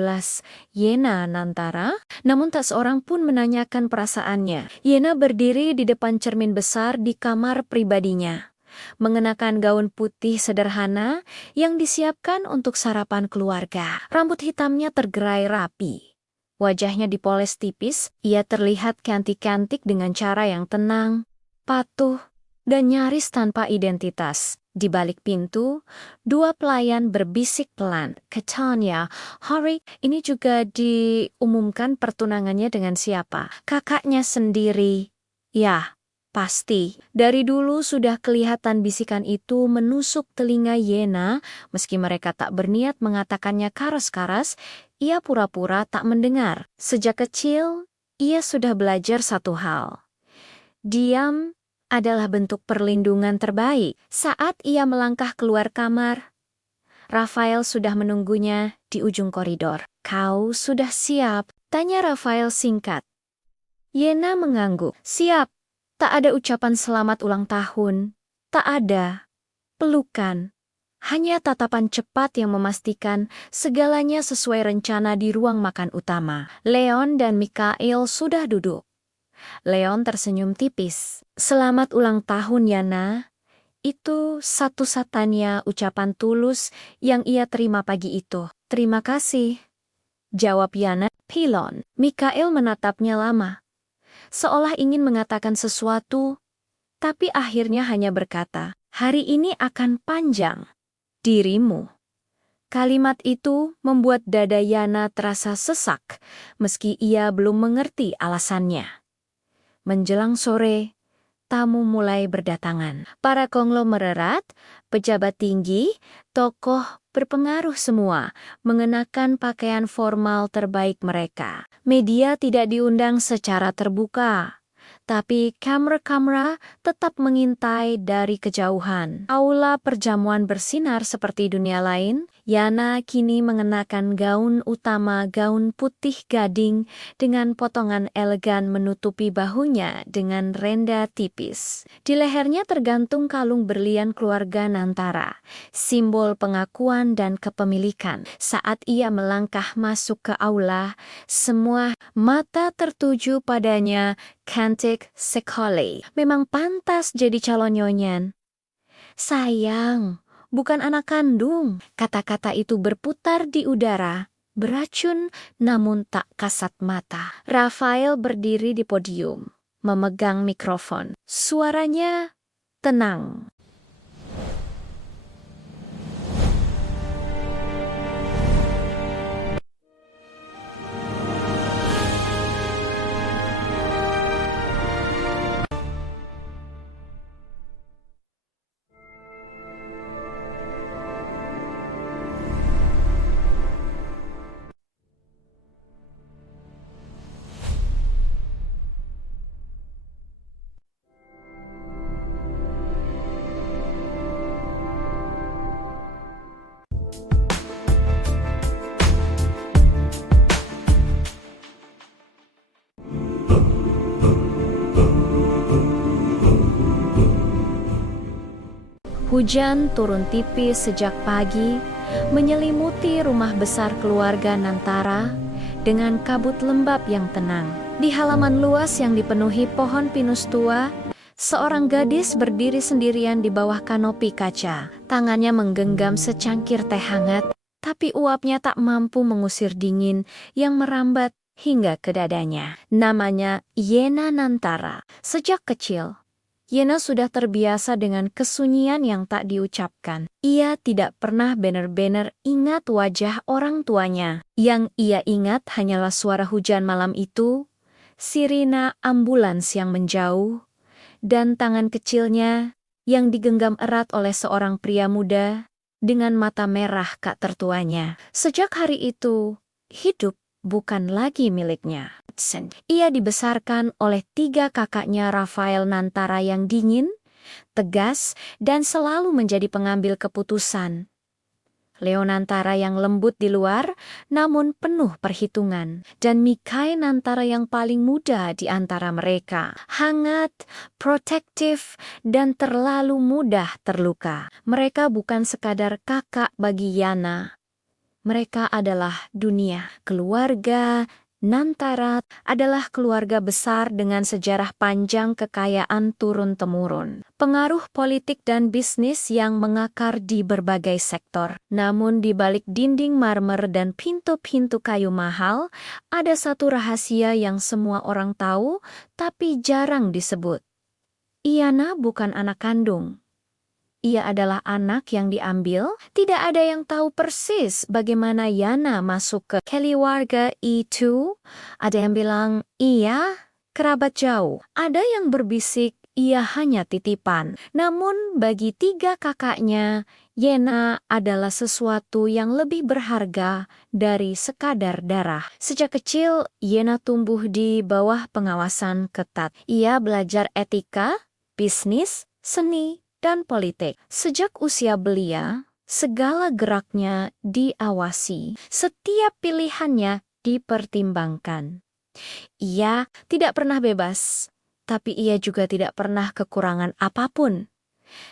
Yena Nantara, namun tak seorang pun menanyakan perasaannya. Yena berdiri di depan cermin besar di kamar pribadinya, mengenakan gaun putih sederhana yang disiapkan untuk sarapan keluarga. Rambut hitamnya tergerai rapi. Wajahnya dipoles tipis, ia terlihat cantik-cantik dengan cara yang tenang, patuh, dan nyaris tanpa identitas. Di balik pintu, dua pelayan berbisik pelan. Katanya, hari ini juga diumumkan pertunangannya dengan siapa? Kakaknya sendiri. Ya, pasti. Dari dulu sudah kelihatan bisikan itu menusuk telinga Yena, meski mereka tak berniat mengatakannya karas-karas, ia pura-pura tak mendengar. Sejak kecil, ia sudah belajar satu hal. Diam adalah bentuk perlindungan terbaik. Saat ia melangkah keluar kamar, Rafael sudah menunggunya di ujung koridor. "Kau sudah siap?" tanya Rafael singkat. Yena mengangguk. "Siap." Tak ada ucapan selamat ulang tahun. Tak ada pelukan. Hanya tatapan cepat yang memastikan segalanya sesuai rencana di ruang makan utama. Leon dan Mikael sudah duduk. Leon tersenyum tipis. "Selamat ulang tahun, Yana." Itu satu-satunya ucapan tulus yang ia terima pagi itu. "Terima kasih," jawab Yana. Pilon. Mikael menatapnya lama, seolah ingin mengatakan sesuatu, tapi akhirnya hanya berkata, "Hari ini akan panjang. Dirimu." Kalimat itu membuat dada Yana terasa sesak, meski ia belum mengerti alasannya. Menjelang sore, tamu mulai berdatangan. Para konglomerat, pejabat tinggi, tokoh berpengaruh semua mengenakan pakaian formal terbaik mereka. Media tidak diundang secara terbuka, tapi kamera-kamera tetap mengintai dari kejauhan. Aula perjamuan bersinar seperti dunia lain. Yana kini mengenakan gaun utama, gaun putih gading dengan potongan elegan menutupi bahunya dengan renda tipis. Di lehernya tergantung kalung berlian keluarga Nantara, simbol pengakuan dan kepemilikan. Saat ia melangkah masuk ke aula, semua mata tertuju padanya. Cantik sekali. Memang pantas jadi calon nyonyen. "Sayang, bukan anak kandung." Kata-kata itu berputar di udara, beracun namun tak kasat mata. Rafael berdiri di podium, memegang mikrofon. Suaranya tenang. Hujan turun tipis sejak pagi, menyelimuti rumah besar keluarga Nantara dengan kabut lembab yang tenang. Di halaman luas yang dipenuhi pohon pinus tua, seorang gadis berdiri sendirian di bawah kanopi kaca. Tangannya menggenggam secangkir teh hangat, tapi uapnya tak mampu mengusir dingin yang merambat hingga ke dadanya. Namanya Yena Nantara. Sejak kecil, Yena sudah terbiasa dengan kesunyian yang tak diucapkan. Ia tidak pernah benar-benar ingat wajah orang tuanya. Yang ia ingat hanyalah suara hujan malam itu, sirina ambulans yang menjauh, dan tangan kecilnya yang digenggam erat oleh seorang pria muda dengan mata merah kak tertuanya. Sejak hari itu, hidup bukan lagi miliknya. Ia dibesarkan oleh 3 kakaknya Rafael Nantara yang dingin, tegas, dan selalu menjadi pengambil keputusan. Leo Nantara yang lembut di luar, namun penuh perhitungan. Dan Mikhail Nantara yang paling muda di antara mereka. Hangat, protektif, dan terlalu mudah terluka. Mereka bukan sekadar kakak bagi Yana. Mereka adalah dunia. Keluarga Nantara adalah keluarga besar dengan sejarah panjang kekayaan turun-temurun. Pengaruh politik dan bisnis yang mengakar di berbagai sektor. Namun di balik dinding marmer dan pintu-pintu kayu mahal, ada satu rahasia yang semua orang tahu, tapi jarang disebut. Yana bukan anak kandung. Ia adalah anak yang diambil. Tidak ada yang tahu persis bagaimana Yana masuk ke keluarga itu. Ada yang bilang, iya, kerabat jauh. Ada yang berbisik, ia hanya titipan. Namun bagi 3 kakaknya, Yana adalah sesuatu yang lebih berharga dari sekadar darah. Sejak kecil, Yana tumbuh di bawah pengawasan ketat. Ia belajar etika, bisnis, seni, dan politik. Sejak usia belia, segala geraknya diawasi. Setiap pilihannya dipertimbangkan. Ia tidak pernah bebas, tapi ia juga tidak pernah kekurangan apapun.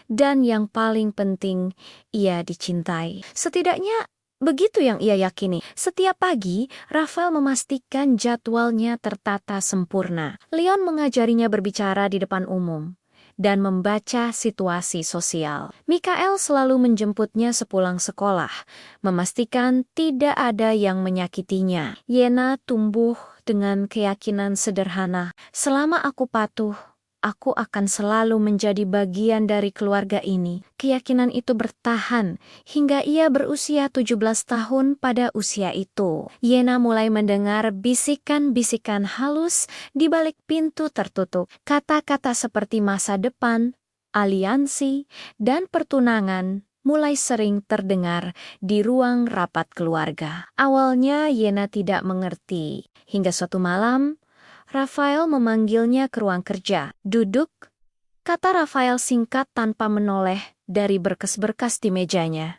Dan yang paling penting, ia dicintai. Setidaknya begitu yang ia yakini. Setiap pagi, Rafael memastikan jadwalnya tertata sempurna. Leon mengajarinya berbicara di depan umum dan membaca situasi sosial. Mikhail selalu menjemputnya sepulang sekolah, memastikan tidak ada yang menyakitinya. Yena tumbuh dengan keyakinan sederhana, selama aku patuh, aku akan selalu menjadi bagian dari keluarga ini. Keyakinan itu bertahan hingga ia berusia 17 tahun. Pada usia itu, Yena mulai mendengar bisikan-bisikan halus di balik pintu tertutup. Kata-kata seperti masa depan, aliansi, dan pertunangan mulai sering terdengar di ruang rapat keluarga. Awalnya Yena tidak mengerti, hingga suatu malam Rafael memanggilnya ke ruang kerja. Duduk, kata Rafael singkat tanpa menoleh dari berkas-berkas di mejanya.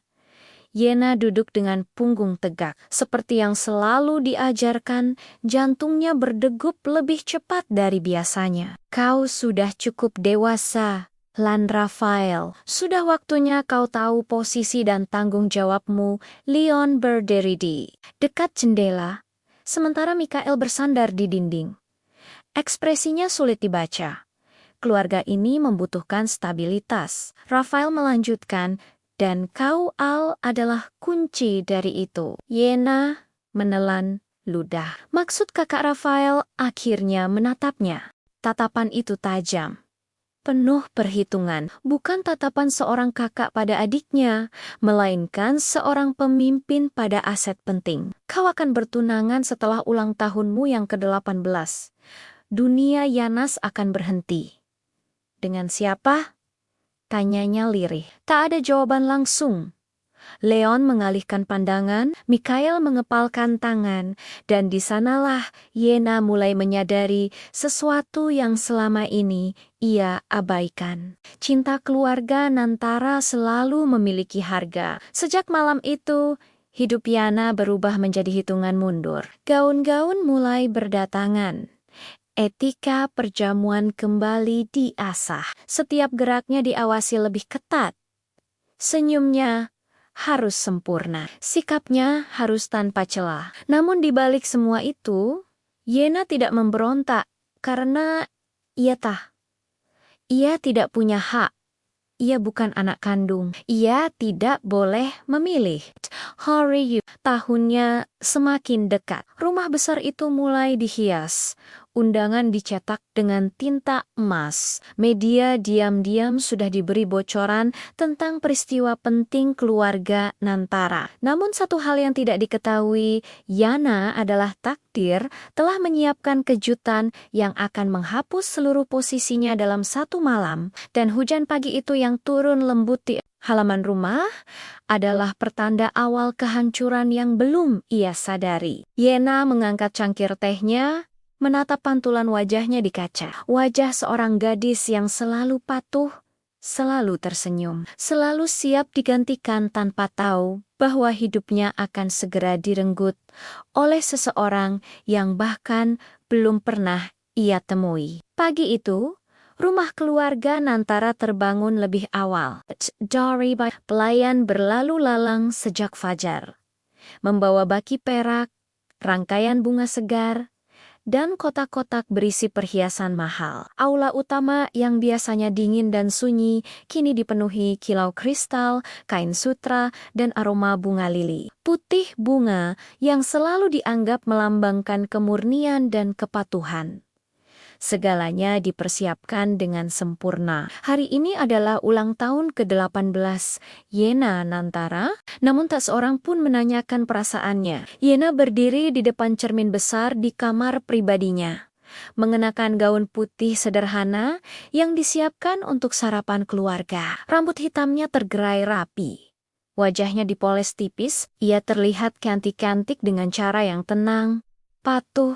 Yena duduk dengan punggung tegak. Seperti yang selalu diajarkan, jantungnya berdegup lebih cepat dari biasanya. Kau sudah cukup dewasa, Lan Rafael. Sudah waktunya kau tahu posisi dan tanggung jawabmu. Leon berdiri di dekat jendela, sementara Mikhail bersandar di dinding. Ekspresinya sulit dibaca. Keluarga ini membutuhkan stabilitas. Rafael melanjutkan, dan kau Al adalah kunci dari itu. Yena menelan ludah. Maksud kakak Rafael akhirnya menatapnya. Tatapan itu tajam, penuh perhitungan. Bukan tatapan seorang kakak pada adiknya, melainkan seorang pemimpin pada aset penting. Kau akan bertunangan setelah ulang tahunmu yang ke-18. Dunia Yanas akan berhenti. Dengan siapa? Tanyanya lirih. Tak ada jawaban langsung. Leon mengalihkan pandangan, Mikhail mengepalkan tangan, dan di sanalah Yena mulai menyadari sesuatu yang selama ini ia abaikan. Cinta keluarga Nantara selalu memiliki harga. Sejak malam itu, hidup Yana berubah menjadi hitungan mundur. Gaun-gaun mulai berdatangan. Etika perjamuan kembali diasah. Setiap geraknya diawasi lebih ketat. Senyumnya harus sempurna, sikapnya harus tanpa celah. Namun di balik semua itu, Yena tidak memberontak karena ia tidak punya hak. Ia bukan anak kandung. Ia tidak boleh memilih. Hari tahunnya semakin dekat. Rumah besar itu mulai dihias. Undangan dicetak dengan tinta emas. Media diam-diam sudah diberi bocoran tentang peristiwa penting keluarga Nantara. Namun satu hal yang tidak diketahui, Yana adalah takdir telah menyiapkan kejutan yang akan menghapus seluruh posisinya dalam satu malam. Dan hujan pagi itu yang turun lembut di halaman rumah adalah pertanda awal kehancuran yang belum ia sadari. Yena mengangkat cangkir tehnya, menatap pantulan wajahnya di kaca. Wajah seorang gadis yang selalu patuh, selalu tersenyum, selalu siap digantikan tanpa tahu bahwa hidupnya akan segera direnggut oleh seseorang yang bahkan belum pernah ia temui. Pagi itu, rumah keluarga Nantara terbangun lebih awal. Dari pelayan berlalu lalang sejak fajar, membawa baki perak, rangkaian bunga segar, dan kotak-kotak berisi perhiasan mahal. Aula utama yang biasanya dingin dan sunyi kini dipenuhi kilau kristal, kain sutra, dan aroma bunga lili. Putih bunga yang selalu dianggap melambangkan kemurnian dan kepatuhan. Segalanya dipersiapkan dengan sempurna. Hari ini adalah ulang tahun ke-18 Yena Nantara, namun tak seorang pun menanyakan perasaannya. Yena berdiri di depan cermin besar di kamar pribadinya, mengenakan gaun putih sederhana yang disiapkan untuk sarapan keluarga. Rambut hitamnya tergerai rapi. Wajahnya dipoles tipis, ia terlihat cantik-cantik dengan cara yang tenang, patuh,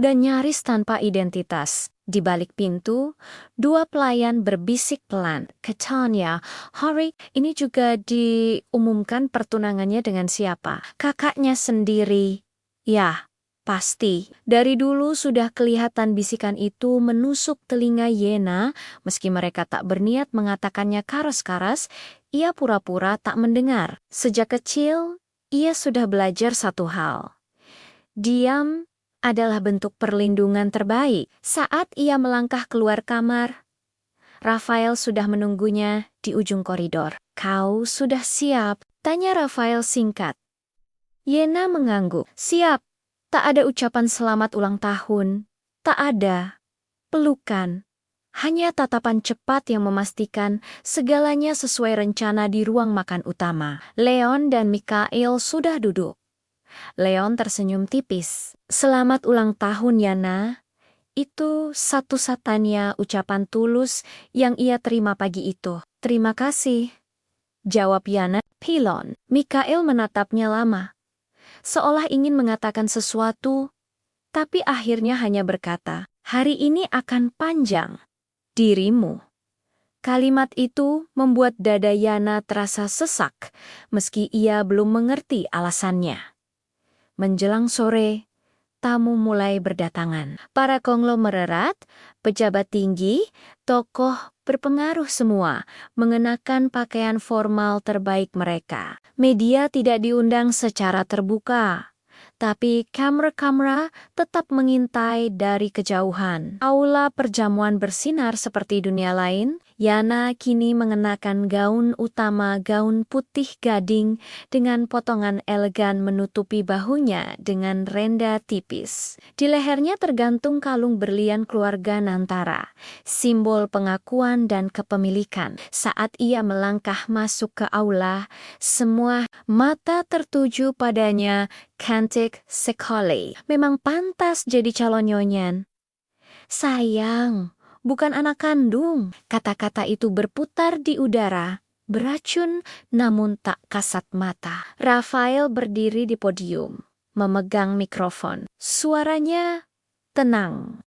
dan nyaris tanpa identitas. Di balik pintu, dua pelayan berbisik pelan. Katanya, hari ini juga diumumkan pertunangannya dengan siapa? Kakaknya sendiri. Ya, pasti. Dari dulu sudah kelihatan bisikan itu menusuk telinga Yena, meski mereka tak berniat mengatakannya karas-karas, ia pura-pura tak mendengar. Sejak kecil, ia sudah belajar satu hal. Diam adalah bentuk perlindungan terbaik. Saat ia melangkah keluar kamar, Rafael sudah menunggunya di ujung koridor. "Kau sudah siap?" tanya Rafael singkat. Yena mengangguk. "Siap." Tak ada ucapan selamat ulang tahun. Tak ada pelukan. Hanya tatapan cepat yang memastikan segalanya sesuai rencana di ruang makan utama. Leon dan Mikael sudah duduk. Leon tersenyum tipis. "Selamat ulang tahun, Yana." Itu satu-satunya ucapan tulus yang ia terima pagi itu. "Terima kasih," jawab Yana. Pilon. Mikael menatapnya lama, seolah ingin mengatakan sesuatu, tapi akhirnya hanya berkata, "Hari ini akan panjang. Dirimu." Kalimat itu membuat dada Yana terasa sesak, meski ia belum mengerti alasannya. Menjelang sore, tamu mulai berdatangan. Para konglomerat, pejabat tinggi, tokoh berpengaruh semua mengenakan pakaian formal terbaik mereka. Media tidak diundang secara terbuka, tapi kamera-kamera tetap mengintai dari kejauhan. Aula perjamuan bersinar seperti dunia lain. Yana kini mengenakan gaun utama, gaun putih gading dengan potongan elegan menutupi bahunya dengan renda tipis. Di lehernya tergantung kalung berlian keluarga Nantara, simbol pengakuan dan kepemilikan. Saat ia melangkah masuk ke aula, semua mata tertuju padanya. Cantik sekali. Memang pantas jadi calon nyonyan. "Sayang, bukan anak kandung." Kata-kata itu berputar di udara, beracun namun tak kasat mata. Rafael berdiri di podium, memegang mikrofon. Suaranya tenang.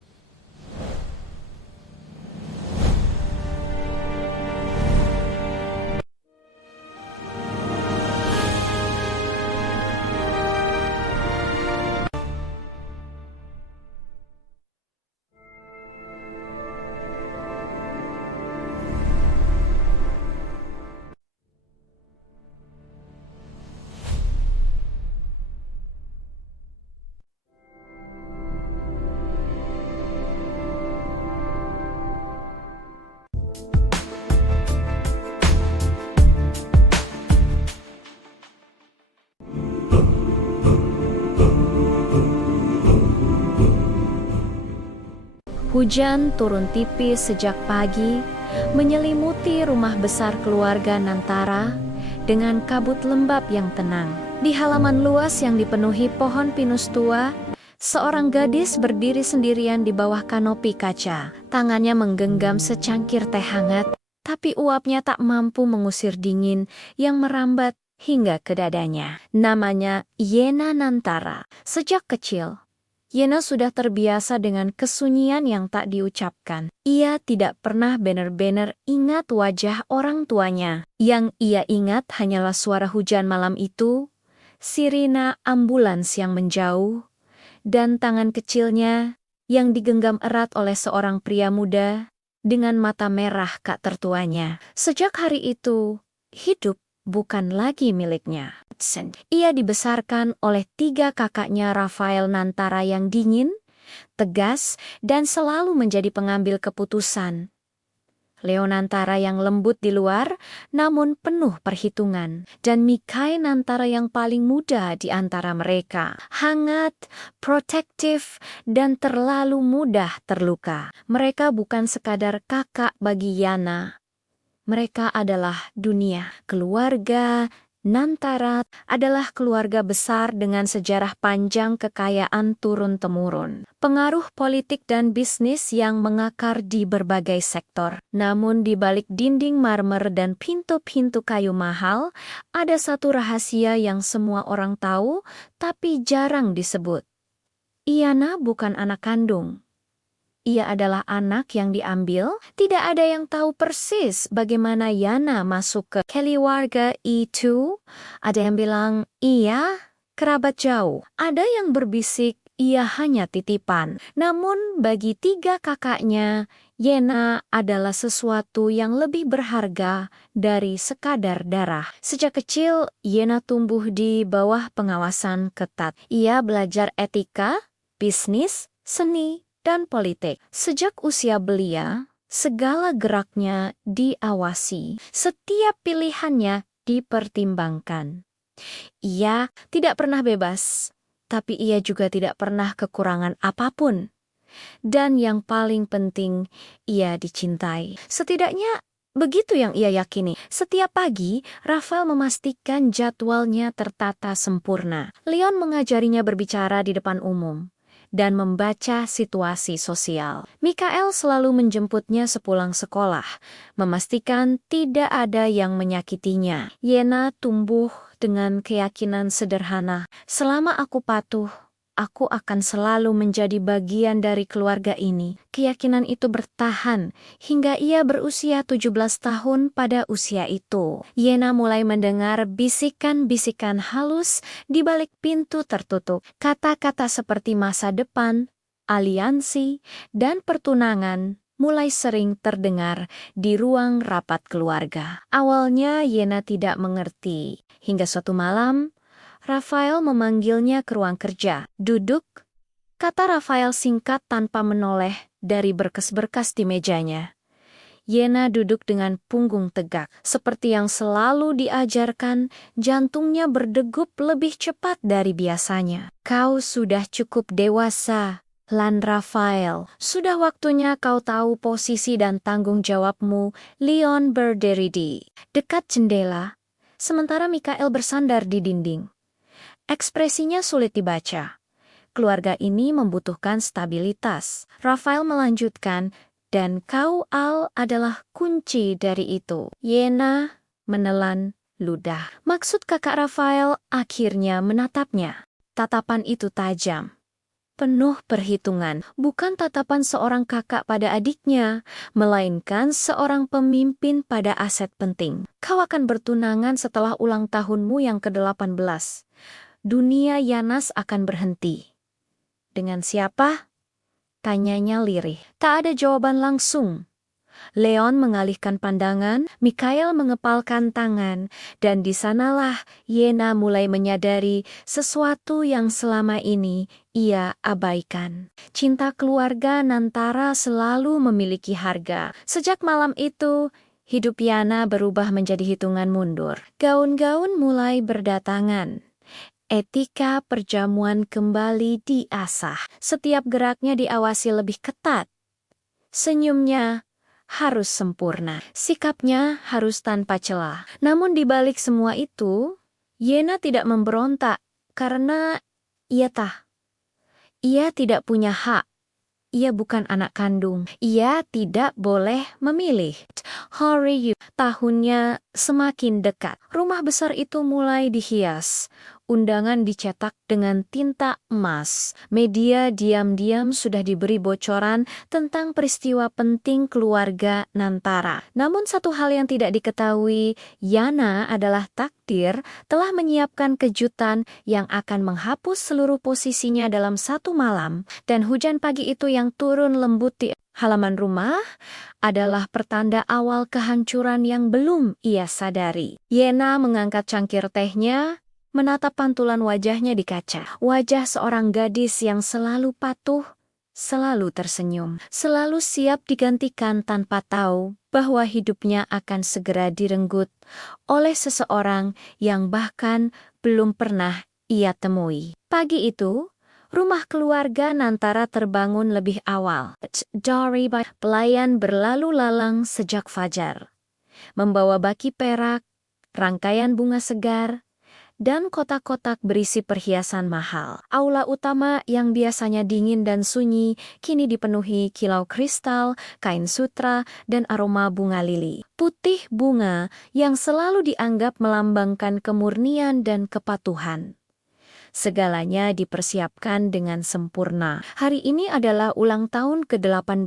Hujan turun tipis sejak pagi, menyelimuti rumah besar keluarga Nantara dengan kabut lembab yang tenang. Di halaman luas yang dipenuhi pohon pinus tua, seorang gadis berdiri sendirian di bawah kanopi kaca. Tangannya menggenggam secangkir teh hangat, tapi uapnya tak mampu mengusir dingin yang merambat hingga ke dadanya. Namanya Yena Nantara. Sejak kecil, Yena sudah terbiasa dengan kesunyian yang tak diucapkan. Ia tidak pernah benar-benar ingat wajah orang tuanya. Yang ia ingat hanyalah suara hujan malam itu, sirina ambulans yang menjauh, dan tangan kecilnya yang digenggam erat oleh seorang pria muda dengan mata merah kak tertuanya. Sejak hari itu, hidup bukan lagi miliknya. Ia dibesarkan oleh 3 kakaknya Rafael Nantara yang dingin, tegas, dan selalu menjadi pengambil keputusan. Leo Nantara yang lembut di luar, namun penuh perhitungan. Dan Mikhail Nantara yang paling muda di antara mereka. Hangat, protektif, dan terlalu mudah terluka. Mereka bukan sekadar kakak bagi Yana. Mereka adalah dunia. Keluarga Nantara adalah keluarga besar dengan sejarah panjang kekayaan turun-temurun. Pengaruh politik dan bisnis yang mengakar di berbagai sektor. Namun di balik dinding marmer dan pintu-pintu kayu mahal, ada satu rahasia yang semua orang tahu, tapi jarang disebut. Iyana bukan anak kandung. Ia adalah anak yang diambil. Tidak ada yang tahu persis bagaimana Yana masuk ke keluarga itu. Ada yang bilang, iya, kerabat jauh. Ada yang berbisik, ia hanya titipan. Namun bagi 3 kakaknya, Yana adalah sesuatu yang lebih berharga dari sekadar darah. Sejak kecil, Yana tumbuh di bawah pengawasan ketat. Ia belajar etika, bisnis, seni, dan politik. Sejak usia belia, segala geraknya diawasi. Setiap pilihannya dipertimbangkan. Ia tidak pernah bebas, tapi ia juga tidak pernah kekurangan apapun. Dan yang paling penting, ia dicintai. Setidaknya begitu yang ia yakini. Setiap pagi, Rafael memastikan jadwalnya tertata sempurna. Leon mengajarinya berbicara di depan umum dan membaca situasi sosial. Mikhail selalu menjemputnya sepulang sekolah, memastikan tidak ada yang menyakitinya. Yena tumbuh dengan keyakinan sederhana, selama aku patuh, aku akan selalu menjadi bagian dari keluarga ini. Keyakinan itu bertahan hingga ia berusia 17 tahun. Pada usia itu, Yena mulai mendengar bisikan-bisikan halus di balik pintu tertutup. Kata-kata seperti masa depan, aliansi, dan pertunangan mulai sering terdengar di ruang rapat keluarga. Awalnya Yena tidak mengerti, hingga suatu malam Rafael memanggilnya ke ruang kerja. Duduk, kata Rafael singkat tanpa menoleh dari berkas-berkas di mejanya. Yena duduk dengan punggung tegak. Seperti yang selalu diajarkan, jantungnya berdegup lebih cepat dari biasanya. Kau sudah cukup dewasa, Lan Rafael. Sudah waktunya kau tahu posisi dan tanggung jawabmu. Leon berdiri di dekat jendela, sementara Mikhail bersandar di dinding. Ekspresinya sulit dibaca. Keluarga ini membutuhkan stabilitas. Rafael melanjutkan, dan kau Al adalah kunci dari itu. Yena menelan ludah. Maksud kakak Rafael akhirnya menatapnya. Tatapan itu tajam, penuh perhitungan. Bukan tatapan seorang kakak pada adiknya, melainkan seorang pemimpin pada aset penting. Kau akan bertunangan setelah ulang tahunmu yang ke-18. Dunia Yanas akan berhenti. Dengan siapa? Tanyanya lirih. Tak ada jawaban langsung. Leon mengalihkan pandangan, Mikhail mengepalkan tangan, dan di sanalah Yena mulai menyadari sesuatu yang selama ini ia abaikan. Cinta keluarga Nantara selalu memiliki harga. Sejak malam itu, hidup Yana berubah menjadi hitungan mundur. Gaun-gaun mulai berdatangan. Etika perjamuan kembali diasah. Setiap geraknya diawasi lebih ketat. Senyumnya harus sempurna, sikapnya harus tanpa celah. Namun di balik semua itu, Yena tidak memberontak karena ia tidak punya hak. Ia bukan anak kandung. Ia tidak boleh memilih. Hari tahunnya semakin dekat. Rumah besar itu mulai dihias. Undangan dicetak dengan tinta emas. Media diam-diam sudah diberi bocoran tentang peristiwa penting keluarga Nantara. Namun satu hal yang tidak diketahui Yana adalah takdir telah menyiapkan kejutan yang akan menghapus seluruh posisinya dalam satu malam. Dan hujan pagi itu yang turun lembut di halaman rumah adalah pertanda awal kehancuran yang belum ia sadari. Yena mengangkat cangkir tehnya, menatap pantulan wajahnya di kaca. Wajah seorang gadis yang selalu patuh, selalu tersenyum, selalu siap digantikan tanpa tahu bahwa hidupnya akan segera direnggut oleh seseorang yang bahkan belum pernah ia temui. Pagi itu, rumah keluarga Nantara terbangun lebih awal. Dari pelayan berlalu lalang sejak fajar, membawa baki perak, rangkaian bunga segar, dan kotak-kotak berisi perhiasan mahal. Aula utama yang biasanya dingin dan sunyi kini dipenuhi kilau kristal, kain sutra, dan aroma bunga lili. Putih bunga yang selalu dianggap melambangkan kemurnian dan kepatuhan. Segalanya dipersiapkan dengan sempurna. Hari ini adalah ulang tahun ke-18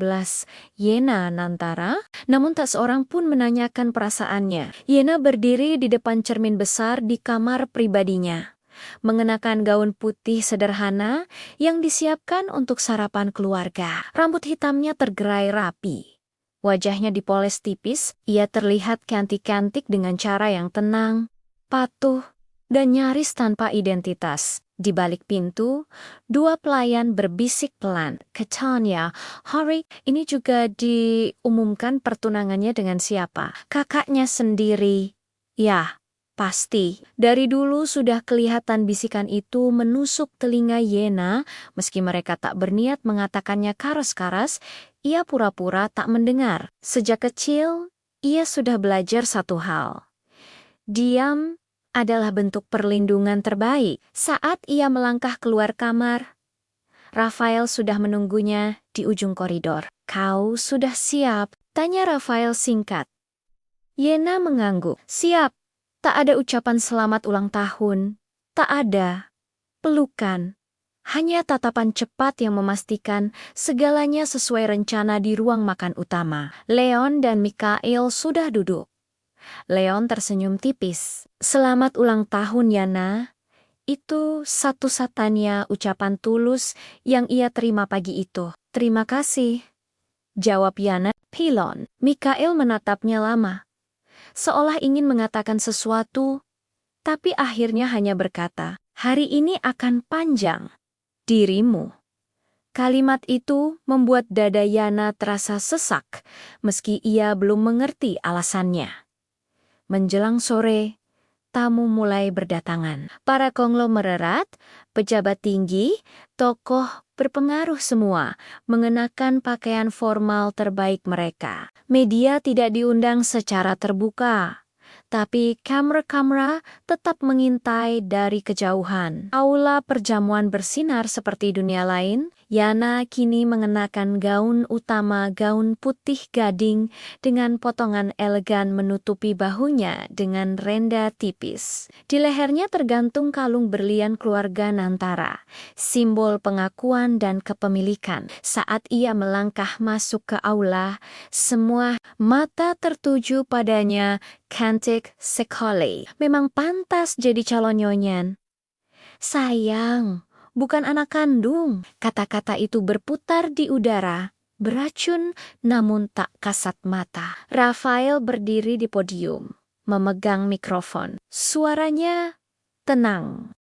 Yena Nantara, namun tak seorang pun menanyakan perasaannya. Yena berdiri di depan cermin besar di kamar pribadinya, mengenakan gaun putih sederhana yang disiapkan untuk sarapan keluarga. Rambut hitamnya tergerai rapi. Wajahnya dipoles tipis, ia terlihat cantik-cantik dengan cara yang tenang, patuh, dan nyaris tanpa identitas. Di balik pintu, dua pelayan berbisik pelan. Katanya, hari ini juga diumumkan pertunangannya dengan siapa? Kakaknya sendiri. Ya, pasti. Dari dulu sudah kelihatan bisikan itu menusuk telinga Yena, meski mereka tak berniat mengatakannya karas-karas, ia pura-pura tak mendengar. Sejak kecil, ia sudah belajar satu hal. Diam adalah bentuk perlindungan terbaik. Saat ia melangkah keluar kamar, Rafael sudah menunggunya di ujung koridor. "Kau sudah siap?" tanya Rafael singkat. Yena mengangguk. "Siap." Tak ada ucapan selamat ulang tahun. Tak ada pelukan. Hanya tatapan cepat yang memastikan segalanya sesuai rencana di ruang makan utama. Leon dan Mikael sudah duduk. Leon tersenyum tipis. "Selamat ulang tahun, Yana." Itu satu-satunya ucapan tulus yang ia terima pagi itu. "Terima kasih," jawab Yana. Pilon. Mikael menatapnya lama, seolah ingin mengatakan sesuatu, tapi akhirnya hanya berkata, "Hari ini akan panjang. Dirimu." Kalimat itu membuat dada Yana terasa sesak, meski ia belum mengerti alasannya. Menjelang sore, tamu mulai berdatangan. Para konglomerat, pejabat tinggi, tokoh berpengaruh semua mengenakan pakaian formal terbaik mereka. Media tidak diundang secara terbuka, tapi kamera-kamera tetap mengintai dari kejauhan. Aula perjamuan bersinar seperti dunia lain. Yana kini mengenakan gaun utama, gaun putih gading dengan potongan elegan menutupi bahunya dengan renda tipis. Di lehernya tergantung kalung berlian keluarga Nantara, simbol pengakuan dan kepemilikan. Saat ia melangkah masuk ke aula, semua mata tertuju padanya. Cantik sekali. Memang pantas jadi calon nyonyan. "Sayang, bukan anak kandung." Kata-kata itu berputar di udara, beracun namun tak kasat mata. Rafael berdiri di podium, memegang mikrofon. Suaranya tenang.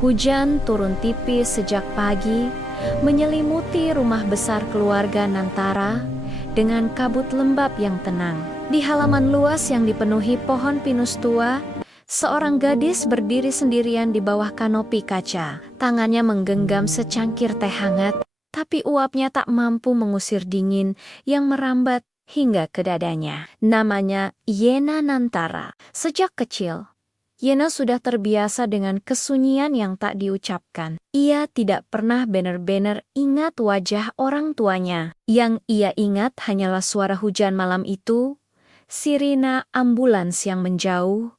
Hujan turun tipis sejak pagi, menyelimuti rumah besar keluarga Nantara dengan kabut lembab yang tenang. Di halaman luas yang dipenuhi pohon pinus tua, seorang gadis berdiri sendirian di bawah kanopi kaca. Tangannya menggenggam secangkir teh hangat, tapi uapnya tak mampu mengusir dingin yang merambat hingga ke dadanya. Namanya Yena Nantara. Sejak kecil, Yena sudah terbiasa dengan kesunyian yang tak diucapkan. Ia tidak pernah benar-benar ingat wajah orang tuanya. Yang ia ingat hanyalah suara hujan malam itu, sirina ambulans yang menjauh,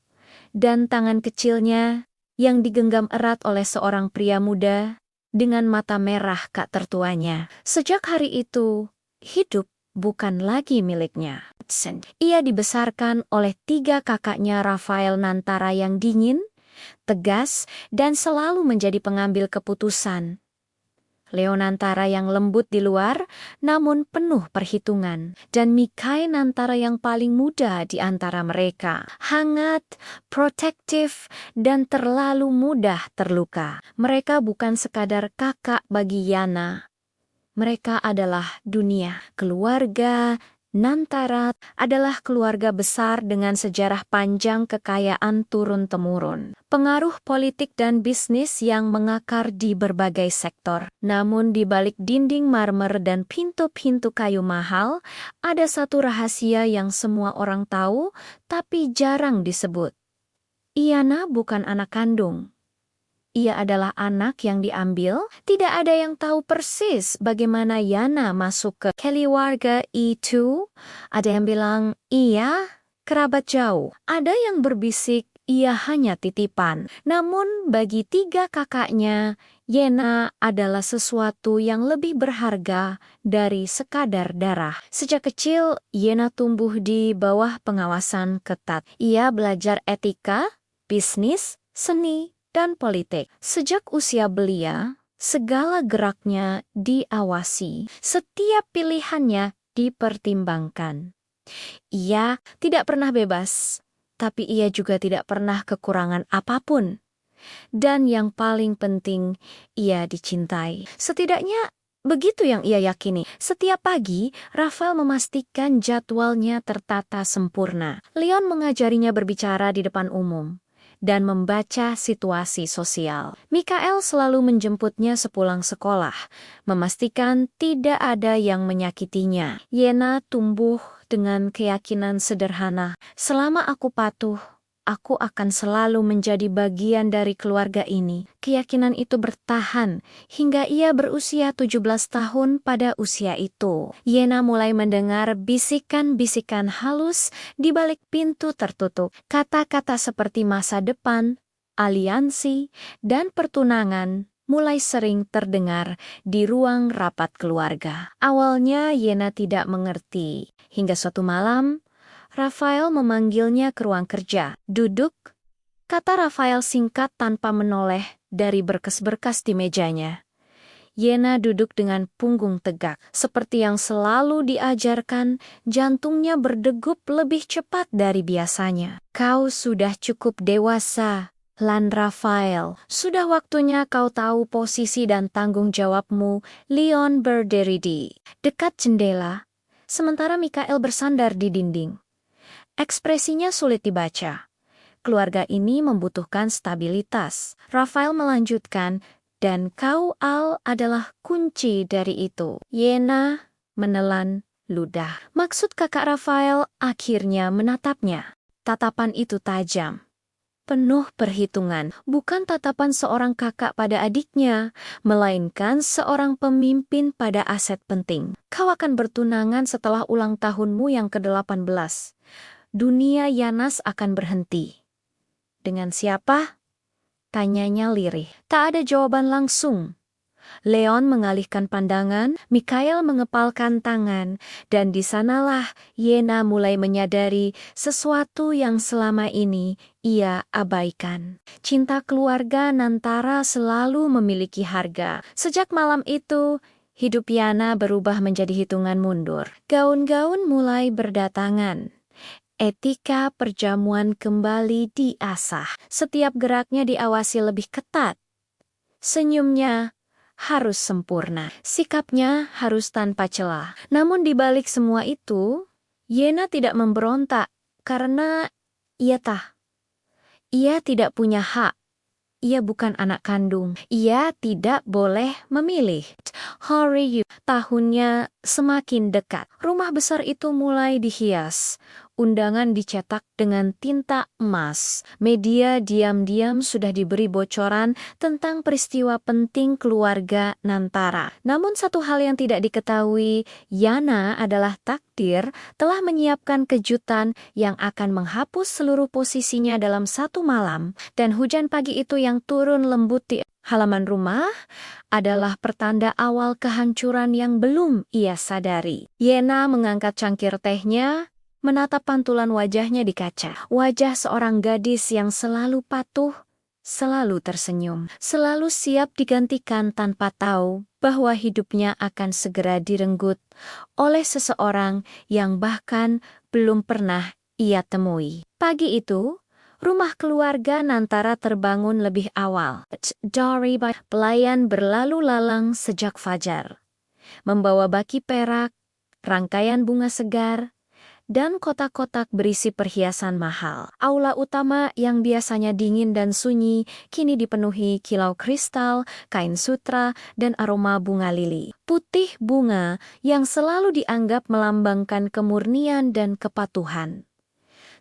dan tangan kecilnya yang digenggam erat oleh seorang pria muda dengan mata merah kak tertuanya. Sejak hari itu, hidup bukan lagi miliknya. Ia dibesarkan oleh 3 kakaknya Rafael Nantara yang dingin, tegas, dan selalu menjadi pengambil keputusan. Leo Nantara yang lembut di luar, namun penuh perhitungan. Dan Mikhail Nantara yang paling muda di antara mereka. Hangat, protektif, dan terlalu mudah terluka. Mereka bukan sekadar kakak bagi Yana. Mereka adalah dunia. Keluarga Nantara adalah keluarga besar dengan sejarah panjang kekayaan turun-temurun. Pengaruh politik dan bisnis yang mengakar di berbagai sektor. Namun di balik dinding marmer dan pintu-pintu kayu mahal, ada satu rahasia yang semua orang tahu, tapi jarang disebut. Yana bukan anak kandung. Ia adalah anak yang diambil. Tidak ada yang tahu persis bagaimana Yana masuk ke keluarga itu. Ada yang bilang, iya, kerabat jauh. Ada yang berbisik, ia hanya titipan. Namun bagi 3 kakaknya, Yana adalah sesuatu yang lebih berharga dari sekadar darah. Sejak kecil, Yana tumbuh di bawah pengawasan ketat. Ia belajar etika, bisnis, seni, dan politik. Sejak usia belia, segala geraknya diawasi. Setiap pilihannya dipertimbangkan. Ia tidak pernah bebas, tapi ia juga tidak pernah kekurangan apapun. Dan yang paling penting, ia dicintai. Setidaknya begitu yang ia yakini. Setiap pagi, Rafael memastikan jadwalnya tertata sempurna. Leon mengajarinya berbicara di depan umum dan membaca situasi sosial. Mikhail selalu menjemputnya sepulang sekolah, memastikan tidak ada yang menyakitinya. Yena tumbuh dengan keyakinan sederhana. Selama aku patuh, aku akan selalu menjadi bagian dari keluarga ini. Keyakinan itu bertahan hingga ia berusia 17 tahun. Pada usia itu, Yena mulai mendengar bisikan-bisikan halus di balik pintu tertutup. Kata-kata seperti masa depan, aliansi, dan pertunangan mulai sering terdengar di ruang rapat keluarga. Awalnya Yena tidak mengerti, hingga suatu malam Rafael memanggilnya ke ruang kerja. Duduk, kata Rafael singkat tanpa menoleh dari berkas-berkas di mejanya. Yena duduk dengan punggung tegak. Seperti yang selalu diajarkan, jantungnya berdegup lebih cepat dari biasanya. Kau sudah cukup dewasa, Lan Rafael. Sudah waktunya kau tahu posisi dan tanggung jawabmu. Leon berdiri di dekat jendela, sementara Mikhail bersandar di dinding. Ekspresinya sulit dibaca. Keluarga ini membutuhkan stabilitas. Rafael melanjutkan, dan kau adalah kunci dari itu. Yena menelan ludah. Maksud kakak Rafael akhirnya menatapnya. Tatapan itu tajam, penuh perhitungan. Bukan tatapan seorang kakak pada adiknya, melainkan seorang pemimpin pada aset penting. Kau akan bertunangan setelah ulang tahunmu yang ke-18. Dunia Yanas akan berhenti. Dengan siapa? Tanyanya lirih. Tak ada jawaban langsung. Leon mengalihkan pandangan, Mikhail mengepalkan tangan, dan di sanalah Yena mulai menyadari sesuatu yang selama ini ia abaikan. Cinta keluarga Nantara selalu memiliki harga. Sejak malam itu, hidup Yana berubah menjadi hitungan mundur. Gaun-gaun mulai berdatangan. Etika perjamuan kembali diasah. Setiap geraknya diawasi lebih ketat. Senyumnya harus sempurna, sikapnya harus tanpa celah. Namun di balik semua itu, Yena tidak memberontak karena ia tidak punya hak. Ia bukan anak kandung. Ia tidak boleh memilih. Hari tahunnya semakin dekat. Rumah besar itu mulai dihias. Undangan dicetak dengan tinta emas. Media diam-diam sudah diberi bocoran tentang peristiwa penting keluarga Nantara. Namun satu hal yang tidak diketahui, Yana adalah takdir telah menyiapkan kejutan yang akan menghapus seluruh posisinya dalam satu malam. Dan hujan pagi itu yang turun lembut di halaman rumah adalah pertanda awal kehancuran yang belum ia sadari. Yena mengangkat cangkir tehnya, menatap pantulan wajahnya di kaca. Wajah seorang gadis yang selalu patuh, selalu tersenyum, selalu siap digantikan tanpa tahu bahwa hidupnya akan segera direnggut oleh seseorang yang bahkan belum pernah ia temui. Pagi itu, rumah keluarga Nantara terbangun lebih awal. Dari pelayan berlalu lalang sejak fajar, membawa baki perak, rangkaian bunga segar, dan kotak-kotak berisi perhiasan mahal. Aula utama yang biasanya dingin dan sunyi kini dipenuhi kilau kristal, kain sutra, dan aroma bunga lili. Putih bunga yang selalu dianggap melambangkan kemurnian dan kepatuhan.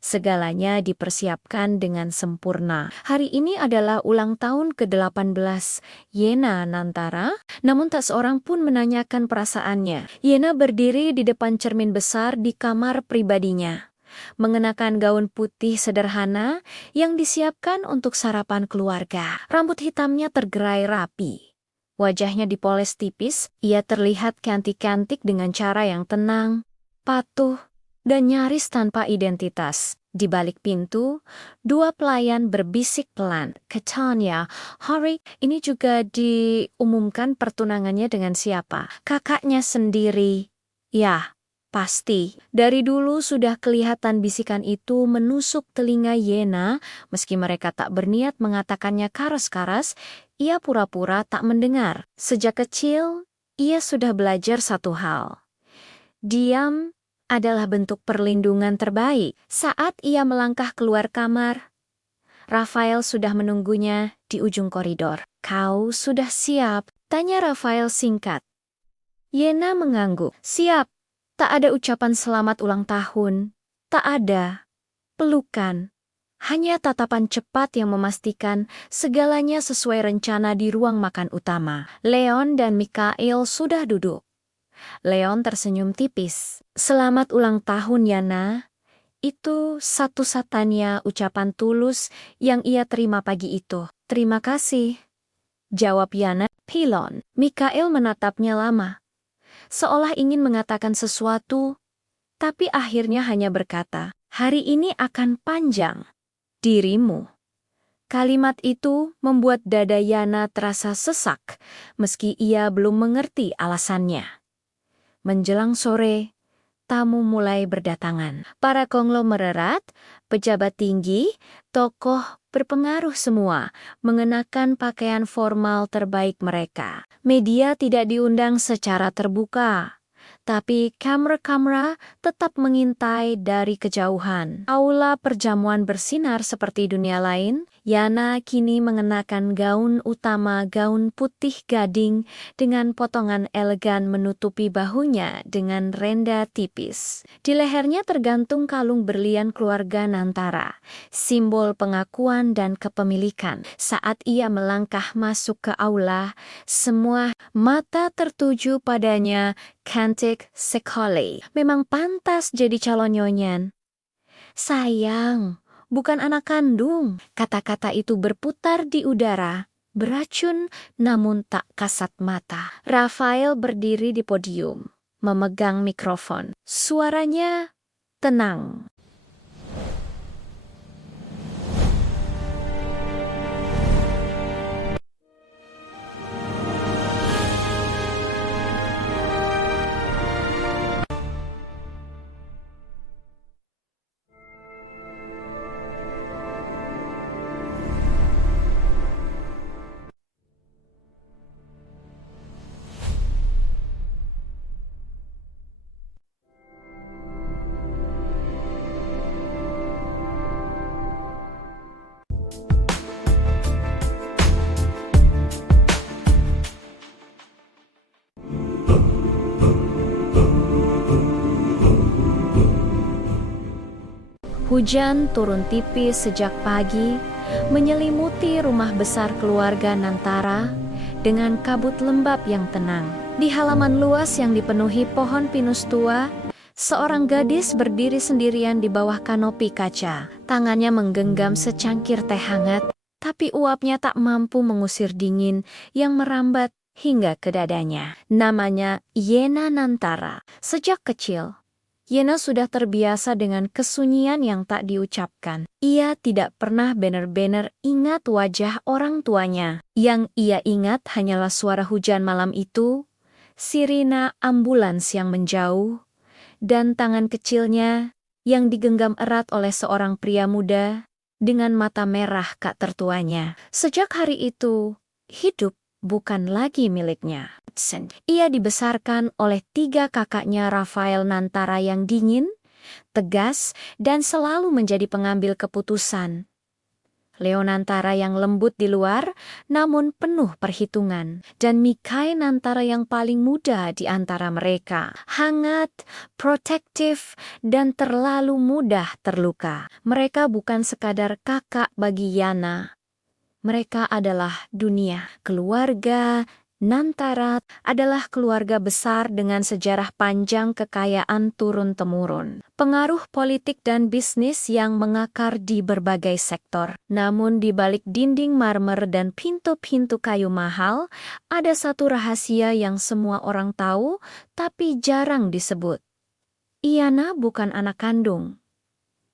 Segalanya dipersiapkan dengan sempurna. Hari ini adalah ulang tahun ke-18 Yena Nantara, namun tak seorang pun menanyakan perasaannya. Yena berdiri di depan cermin besar di kamar pribadinya, mengenakan gaun putih sederhana yang disiapkan untuk sarapan keluarga. Rambut hitamnya tergerai rapi. Wajahnya dipoles tipis, ia terlihat cantik-cantik dengan cara yang tenang, patuh, dan nyaris tanpa identitas. Di balik pintu, dua pelayan berbisik pelan. Katanya, hari ini juga diumumkan pertunangannya dengan siapa? Kakaknya sendiri. Ya, pasti. Dari dulu sudah kelihatan bisikan itu menusuk telinga Yena, meski mereka tak berniat mengatakannya karas-karas, ia pura-pura tak mendengar. Sejak kecil, ia sudah belajar satu hal. Diam adalah bentuk perlindungan terbaik. Saat ia melangkah keluar kamar, Rafael sudah menunggunya di ujung koridor. "Kau sudah siap?" tanya Rafael singkat. Yena mengangguk. "Siap." Tak ada ucapan selamat ulang tahun. Tak ada pelukan. Hanya tatapan cepat yang memastikan segalanya sesuai rencana di ruang makan utama. Leon dan Mikael sudah duduk. Leon tersenyum tipis. "Selamat ulang tahun, Yana." Itu satu-satunya ucapan tulus yang ia terima pagi itu. "Terima kasih," jawab Yana. Pilon. Mikael menatapnya lama, seolah ingin mengatakan sesuatu, tapi akhirnya hanya berkata, "Hari ini akan panjang. Dirimu." Kalimat itu membuat dada Yana terasa sesak, meski ia belum mengerti alasannya. Menjelang sore, tamu mulai berdatangan. Para konglomerat, pejabat tinggi, tokoh berpengaruh semua mengenakan pakaian formal terbaik mereka. Media tidak diundang secara terbuka, tapi kamera-kamera tetap mengintai dari kejauhan. Aula perjamuan bersinar seperti dunia lain. Yana kini mengenakan gaun utama, gaun putih gading dengan potongan elegan menutupi bahunya dengan renda tipis. Di lehernya tergantung kalung berlian keluarga Nantara, simbol pengakuan dan kepemilikan. Saat ia melangkah masuk ke aula, semua mata tertuju padanya. Cantik sekali. Memang pantas jadi calon nyonyen. "Sayang, bukan anak kandung." Kata-kata itu berputar di udara, beracun namun tak kasat mata. Rafael berdiri di podium, memegang mikrofon. Suaranya tenang. Hujan turun tipis sejak pagi, menyelimuti rumah besar keluarga Nantara dengan kabut lembab yang tenang. Di halaman luas yang dipenuhi pohon pinus tua, seorang gadis berdiri sendirian di bawah kanopi kaca. Tangannya menggenggam secangkir teh hangat, tapi uapnya tak mampu mengusir dingin yang merambat hingga ke dadanya. Namanya Yena Nantara. Sejak kecil, Yena sudah terbiasa dengan kesunyian yang tak diucapkan. Ia tidak pernah benar-benar ingat wajah orang tuanya. Yang ia ingat hanyalah suara hujan malam itu, sirina ambulans yang menjauh, dan tangan kecilnya yang digenggam erat oleh seorang pria muda dengan mata merah kak tertuanya. Sejak hari itu, hidup bukan lagi miliknya. Ia dibesarkan oleh 3 kakaknya Rafael Nantara yang dingin, tegas, dan selalu menjadi pengambil keputusan. Leo Nantara yang lembut di luar, namun penuh perhitungan. Dan Mikhail Nantara yang paling muda di antara mereka. Hangat, protektif, dan terlalu mudah terluka. Mereka bukan sekadar kakak bagi Yana. Mereka adalah dunia. Keluarga Nantara adalah keluarga besar dengan sejarah panjang kekayaan turun-temurun. Pengaruh politik dan bisnis yang mengakar di berbagai sektor. Namun di balik dinding marmer dan pintu-pintu kayu mahal, ada satu rahasia yang semua orang tahu, tapi jarang disebut. Yana bukan anak kandung.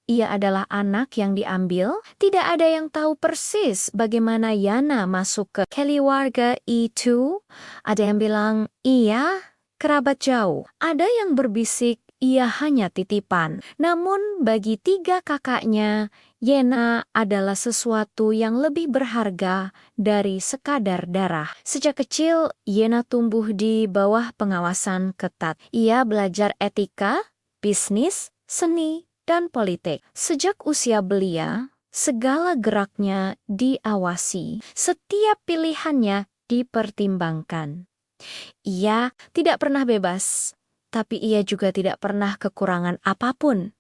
Ia adalah anak yang diambil. Tidak ada yang tahu persis bagaimana Yana masuk ke keluarga itu. Ada yang bilang, iya, kerabat jauh. Ada yang berbisik, ia hanya titipan. Namun bagi 3 kakaknya, Yana adalah sesuatu yang lebih berharga dari sekadar darah. Sejak kecil, Yana tumbuh di bawah pengawasan ketat. Ia belajar etika, bisnis, seni, dan politik. Sejak usia belia, segala geraknya diawasi. Setiap pilihannya dipertimbangkan. Ia tidak pernah bebas, tapi ia juga tidak pernah kekurangan apapun.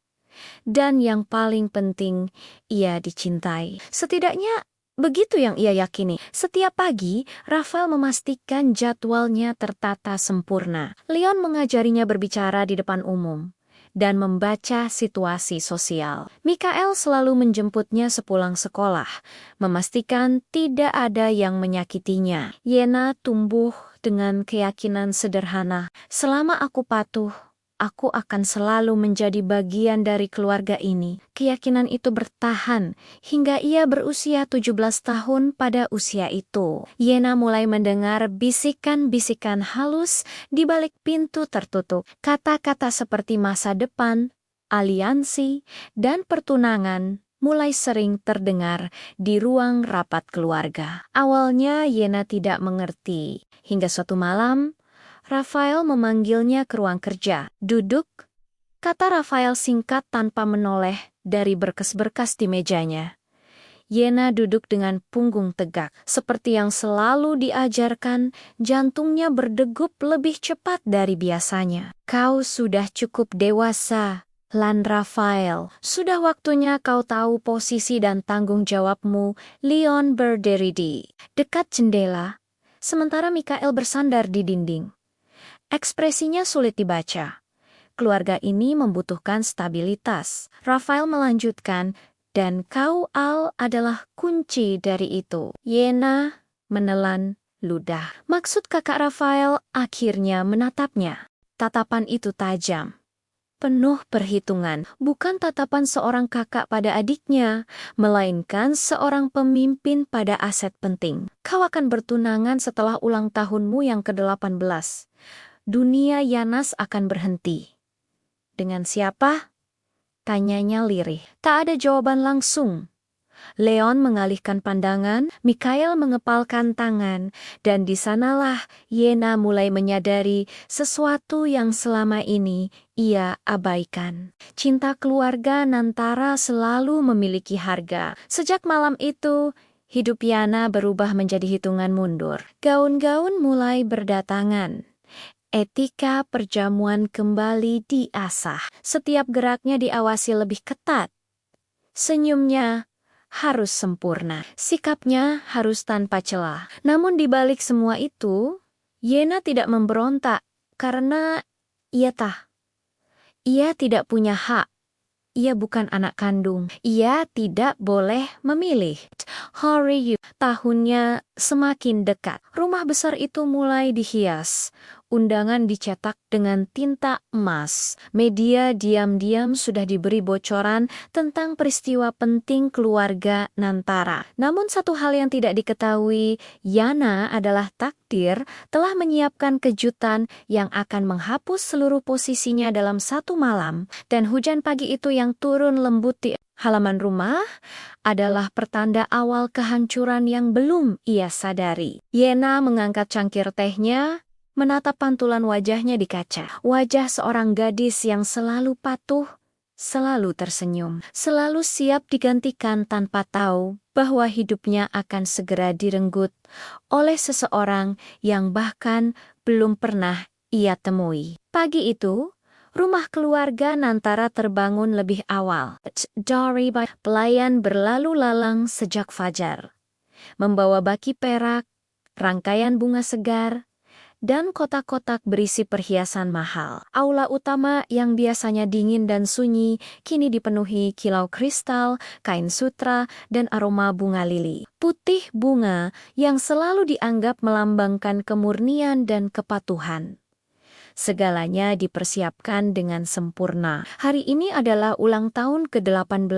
Dan yang paling penting, ia dicintai. Setidaknya begitu yang ia yakini. Setiap pagi, Rafael memastikan jadwalnya tertata sempurna. Leon mengajarinya berbicara di depan umum dan membaca situasi sosial. Mikhail selalu menjemputnya sepulang sekolah, memastikan tidak ada yang menyakitinya. Yena tumbuh dengan keyakinan sederhana. Selama aku patuh, aku akan selalu menjadi bagian dari keluarga ini. Keyakinan itu bertahan hingga ia berusia 17 tahun. Pada usia itu, Yena mulai mendengar bisikan-bisikan halus di balik pintu tertutup. Kata-kata seperti masa depan, aliansi, dan pertunangan mulai sering terdengar di ruang rapat keluarga. Awalnya Yena tidak mengerti, hingga suatu malam Rafael memanggilnya ke ruang kerja. Duduk, kata Rafael singkat tanpa menoleh dari berkas-berkas di mejanya. Yena duduk dengan punggung tegak. Seperti yang selalu diajarkan, jantungnya berdegup lebih cepat dari biasanya. Kau sudah cukup dewasa, Lan Rafael. Sudah waktunya kau tahu posisi dan tanggung jawabmu. Leon berdiri di dekat jendela, sementara Mikhail bersandar di dinding. Ekspresinya sulit dibaca. Keluarga ini membutuhkan stabilitas. Rafael melanjutkan, dan kau Al adalah kunci dari itu. Yena menelan ludah. Maksud kakak Rafael akhirnya menatapnya. Tatapan itu tajam, penuh perhitungan. Bukan tatapan seorang kakak pada adiknya, melainkan seorang pemimpin pada aset penting. Kau akan bertunangan setelah ulang tahunmu yang ke-18. Dunia Yanas akan berhenti. Dengan siapa? Tanyanya lirih. Tak ada jawaban langsung. Leon mengalihkan pandangan, Mikhail mengepalkan tangan, dan di sanalah Yena mulai menyadari sesuatu yang selama ini ia abaikan. Cinta keluarga Nantara selalu memiliki harga. Sejak malam itu, hidup Yana berubah menjadi hitungan mundur. Gaun-gaun mulai berdatangan. Etika perjamuan kembali diasah. Setiap geraknya diawasi lebih ketat. Senyumnya harus sempurna, sikapnya harus tanpa celah. Namun di balik semua itu, Yena tidak memberontak karena ia tidak punya hak. Ia bukan anak kandung. Ia tidak boleh memilih. Hari tahunnya semakin dekat. Rumah besar itu mulai dihias. Undangan dicetak dengan tinta emas. Media diam-diam sudah diberi bocoran tentang peristiwa penting keluarga Nantara. Namun satu hal yang tidak diketahui, Yana adalah takdir telah menyiapkan kejutan yang akan menghapus seluruh posisinya dalam satu malam. Dan hujan pagi itu yang turun lembut di halaman rumah adalah pertanda awal kehancuran yang belum ia sadari. Yena mengangkat cangkir tehnya, menatap pantulan wajahnya di kaca. Wajah seorang gadis yang selalu patuh, selalu tersenyum, selalu siap digantikan tanpa tahu bahwa hidupnya akan segera direnggut oleh seseorang yang bahkan belum pernah ia temui. Pagi itu, rumah keluarga Nantara terbangun lebih awal. Dari pelayan berlalu lalang sejak fajar, membawa baki perak, rangkaian bunga segar, dan kotak-kotak berisi perhiasan mahal. Aula utama yang biasanya dingin dan sunyi kini dipenuhi kilau kristal, kain sutra, dan aroma bunga lili. Putih bunga yang selalu dianggap melambangkan kemurnian dan kepatuhan. Segalanya dipersiapkan dengan sempurna. Hari ini adalah ulang tahun ke-18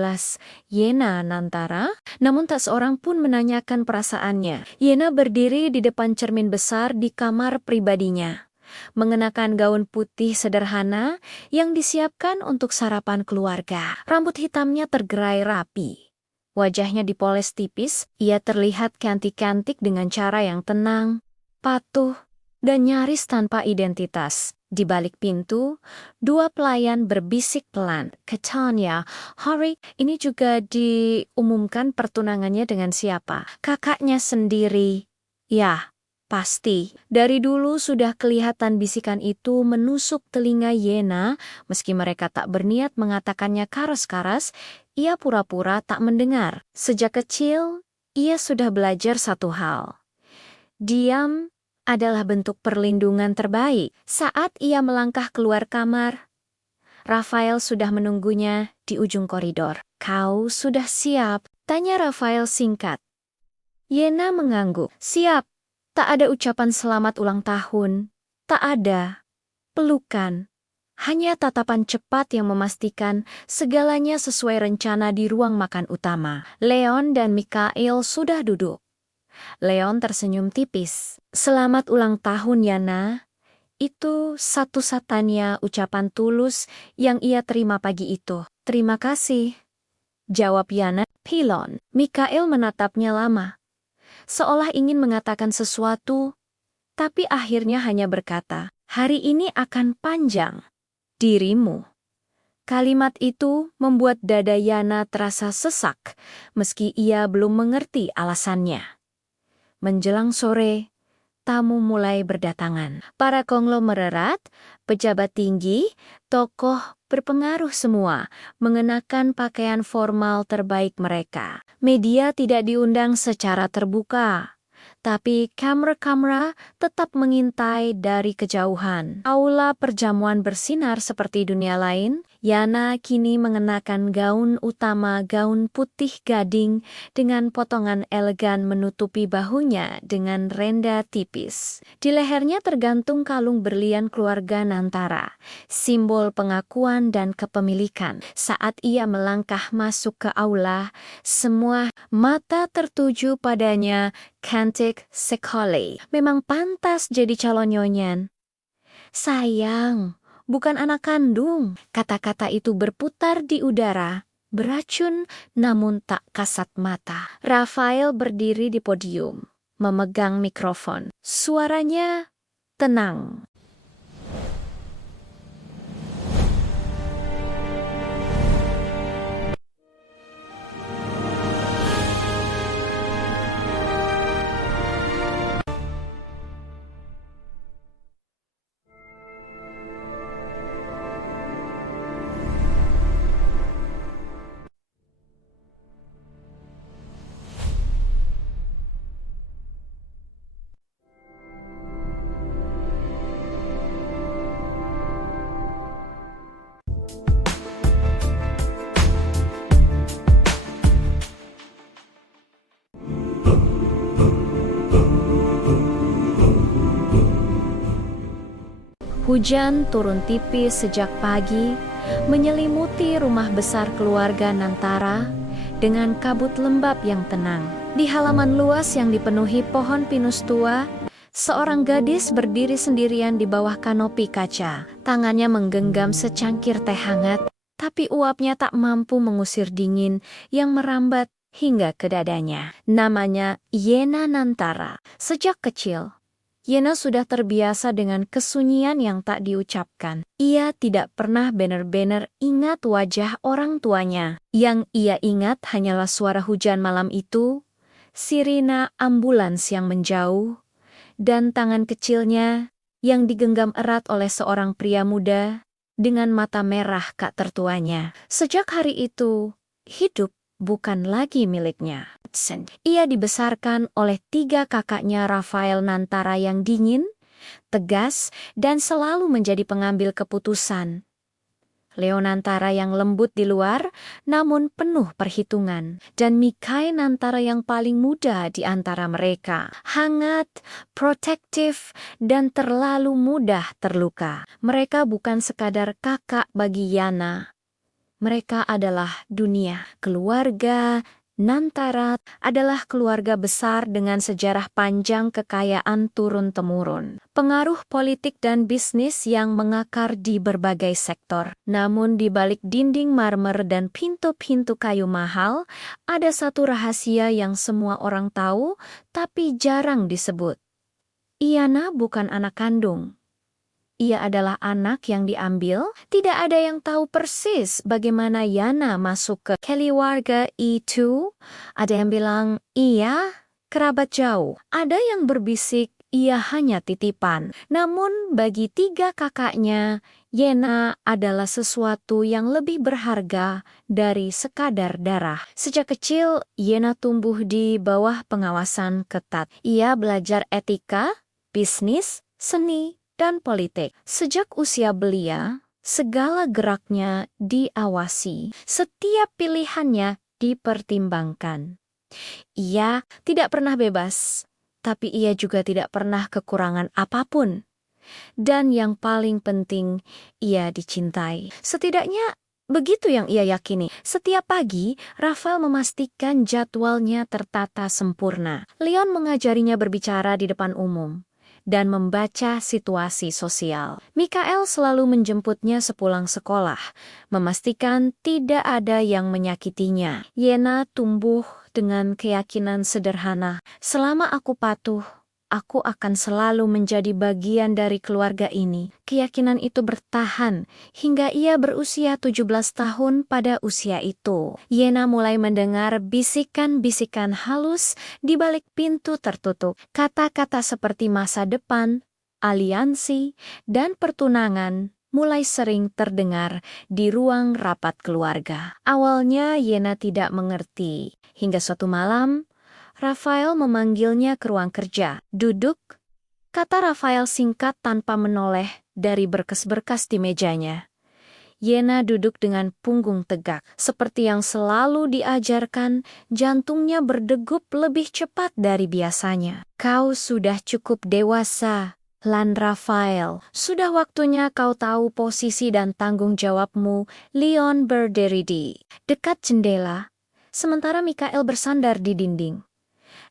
Yena Nantara, namun tak seorang pun menanyakan perasaannya. Yena berdiri di depan cermin besar di kamar pribadinya, mengenakan gaun putih sederhana yang disiapkan untuk sarapan keluarga. Rambut hitamnya tergerai rapi. Wajahnya dipoles tipis, ia terlihat cantik-cantik dengan cara yang tenang, patuh, dan nyaris tanpa identitas. Di balik pintu, dua pelayan berbisik pelan. Katanya, hari ini juga diumumkan pertunangannya dengan siapa? Kakaknya sendiri. Ya, pasti. Dari dulu sudah kelihatan bisikan itu menusuk telinga Yena, meski mereka tak berniat mengatakannya karas-karas, ia pura-pura tak mendengar. Sejak kecil, ia sudah belajar satu hal. Diam adalah bentuk perlindungan terbaik. Saat ia melangkah keluar kamar, Rafael sudah menunggunya di ujung koridor. "Kau sudah siap?" tanya Rafael singkat. Yena mengangguk. "Siap." Tak ada ucapan selamat ulang tahun. Tak ada pelukan. Hanya tatapan cepat yang memastikan segalanya sesuai rencana di ruang makan utama. Leon dan Mikael sudah duduk. Leon tersenyum tipis. "Selamat ulang tahun, Yana." Itu satu-satunya ucapan tulus yang ia terima pagi itu. "Terima kasih," jawab Yana. Pilon. Mikael menatapnya lama, seolah ingin mengatakan sesuatu, tapi akhirnya hanya berkata, "Hari ini akan panjang. Dirimu." Kalimat itu membuat dada Yana terasa sesak, meski ia belum mengerti alasannya. Menjelang sore, tamu mulai berdatangan. Para konglomerat, pejabat tinggi, tokoh berpengaruh semua mengenakan pakaian formal terbaik mereka. Media tidak diundang secara terbuka, tapi kamera-kamera tetap mengintai dari kejauhan. Aula perjamuan bersinar seperti dunia lain. Yana kini mengenakan gaun utama, gaun putih gading dengan potongan elegan menutupi bahunya dengan renda tipis. Di lehernya tergantung kalung berlian keluarga Nantara, simbol pengakuan dan kepemilikan. Saat ia melangkah masuk ke aula, semua mata tertuju padanya. Cantik sekali. Memang pantas jadi calon nyonyan. "Sayang, bukan anak kandung." Kata-kata itu berputar di udara, beracun namun tak kasat mata. Rafael berdiri di podium, memegang mikrofon. Suaranya tenang. Hujan turun tipis sejak pagi, menyelimuti rumah besar keluarga Nantara dengan kabut lembab yang tenang. Di halaman luas yang dipenuhi pohon pinus tua, seorang gadis berdiri sendirian di bawah kanopi kaca. Tangannya menggenggam secangkir teh hangat, tapi uapnya tak mampu mengusir dingin yang merambat hingga ke dadanya. Namanya Yena Nantara. Sejak kecil, Yena sudah terbiasa dengan kesunyian yang tak diucapkan. Ia tidak pernah benar-benar ingat wajah orang tuanya. Yang ia ingat hanyalah suara hujan malam itu, sirina ambulans yang menjauh, dan tangan kecilnya yang digenggam erat oleh seorang pria muda dengan mata merah kak tertuanya. Sejak hari itu, hidup bukan lagi miliknya. Ia dibesarkan oleh 3 kakaknya Rafael Nantara yang dingin, tegas, dan selalu menjadi pengambil keputusan. Leo Nantara yang lembut di luar, namun penuh perhitungan. Dan Mikhail Nantara yang paling muda di antara mereka. Hangat, protektif, dan terlalu mudah terluka. Mereka bukan sekadar kakak bagi Yana. Mereka adalah dunia. Keluarga Nantara adalah keluarga besar dengan sejarah panjang kekayaan turun-temurun. Pengaruh politik dan bisnis yang mengakar di berbagai sektor. Namun di balik dinding marmer dan pintu-pintu kayu mahal, ada satu rahasia yang semua orang tahu, tapi jarang disebut. Yana bukan anak kandung. Ia adalah anak yang diambil. Tidak ada yang tahu persis bagaimana Yana masuk ke keluarga itu. Ada yang bilang, iya, kerabat jauh. Ada yang berbisik, ia hanya titipan. Namun bagi 3 kakaknya, Yana adalah sesuatu yang lebih berharga dari sekadar darah. Sejak kecil, Yana tumbuh di bawah pengawasan ketat. Ia belajar etika, bisnis, seni, dan politik. Sejak usia belia, segala geraknya diawasi. Setiap pilihannya dipertimbangkan. Ia tidak pernah bebas, tapi ia juga tidak pernah kekurangan apapun. Dan yang paling penting, ia dicintai. Setidaknya begitu yang ia yakini. Setiap pagi, Rafael memastikan jadwalnya tertata sempurna. Leon mengajarinya berbicara di depan umum dan membaca situasi sosial. Mikhail selalu menjemputnya sepulang sekolah, memastikan tidak ada yang menyakitinya. Yena tumbuh dengan keyakinan sederhana. Selama aku patuh, aku akan selalu menjadi bagian dari keluarga ini. Keyakinan itu bertahan hingga ia berusia 17 tahun. Pada usia itu, Yena mulai mendengar bisikan-bisikan halus di balik pintu tertutup. Kata-kata seperti masa depan, aliansi, dan pertunangan mulai sering terdengar di ruang rapat keluarga. Awalnya Yena tidak mengerti, hingga suatu malam Rafael memanggilnya ke ruang kerja. Duduk, kata Rafael singkat tanpa menoleh dari berkas-berkas di mejanya. Yena duduk dengan punggung tegak. Seperti yang selalu diajarkan, jantungnya berdegup lebih cepat dari biasanya. Kau sudah cukup dewasa, Lan Rafael. Sudah waktunya kau tahu posisi dan tanggung jawabmu. Leon berdiri di dekat jendela, sementara Mikhail bersandar di dinding.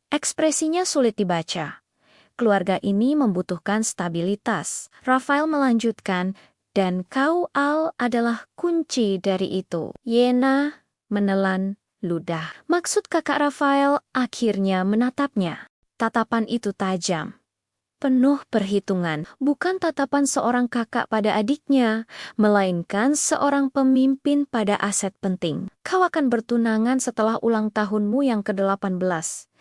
Ekspresinya sulit dibaca. Keluarga ini membutuhkan stabilitas. Rafael melanjutkan, dan kau Al adalah kunci dari itu. Yena menelan ludah. Maksud kakak Rafael akhirnya menatapnya. Tatapan itu tajam, penuh perhitungan. Bukan tatapan seorang kakak pada adiknya, melainkan seorang pemimpin pada aset penting. Kau akan bertunangan setelah ulang tahunmu yang ke-18.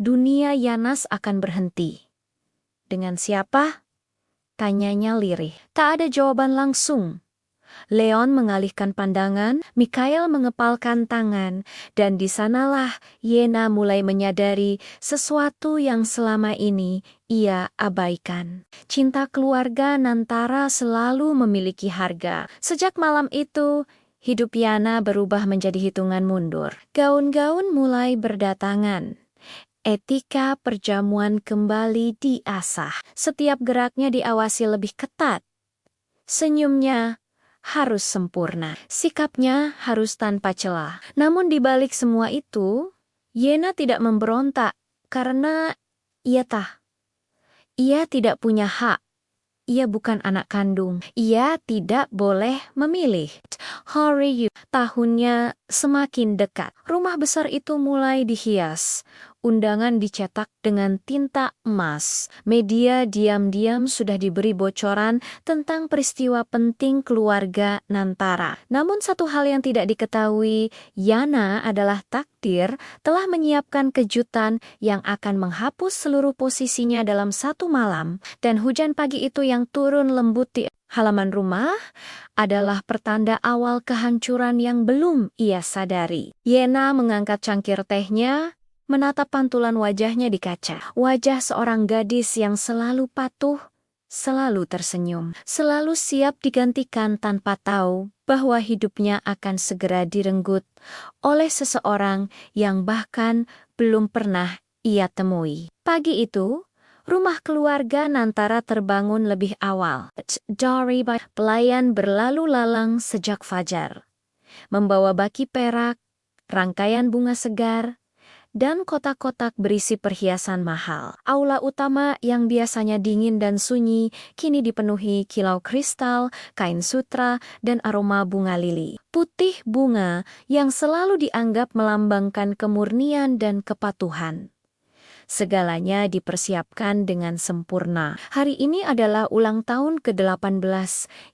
Dunia Yanas akan berhenti. Dengan siapa? Tanyanya lirih. Tak ada jawaban langsung. Leon mengalihkan pandangan, Mikhail mengepalkan tangan, dan di sanalah Yena mulai menyadari sesuatu yang selama ini ia abaikan. Cinta keluarga Nantara selalu memiliki harga. Sejak malam itu, hidup Yana berubah menjadi hitungan mundur. Gaun-gaun mulai berdatangan. Etika perjamuan kembali diasah. Setiap geraknya diawasi lebih ketat. Senyumnya harus sempurna, sikapnya harus tanpa celah. Namun di balik semua itu, Yena tidak memberontak karena ia tidak punya hak. Ia bukan anak kandung. Ia tidak boleh memilih. Hari tahunnya semakin dekat. Rumah besar itu mulai dihias. Undangan dicetak dengan tinta emas. Media diam-diam sudah diberi bocoran tentang peristiwa penting keluarga Nantara. Namun satu hal yang tidak diketahui, Yana adalah takdir telah menyiapkan kejutan yang akan menghapus seluruh posisinya dalam satu malam. Dan hujan pagi itu yang turun lembut di halaman rumah adalah pertanda awal kehancuran yang belum ia sadari. Yena mengangkat cangkir tehnya, menatap pantulan wajahnya di kaca. Wajah seorang gadis yang selalu patuh, selalu tersenyum, selalu siap digantikan tanpa tahu bahwa hidupnya akan segera direnggut oleh seseorang yang bahkan belum pernah ia temui. Pagi itu, rumah keluarga Nantara terbangun lebih awal. Dari pelayan berlalu lalang sejak fajar, membawa baki perak, rangkaian bunga segar, dan kotak-kotak berisi perhiasan mahal. Aula utama yang biasanya dingin dan sunyi kini dipenuhi kilau kristal, kain sutra, dan aroma bunga lili. Putih bunga yang selalu dianggap melambangkan kemurnian dan kepatuhan. Segalanya dipersiapkan dengan sempurna. Hari ini adalah ulang tahun ke-18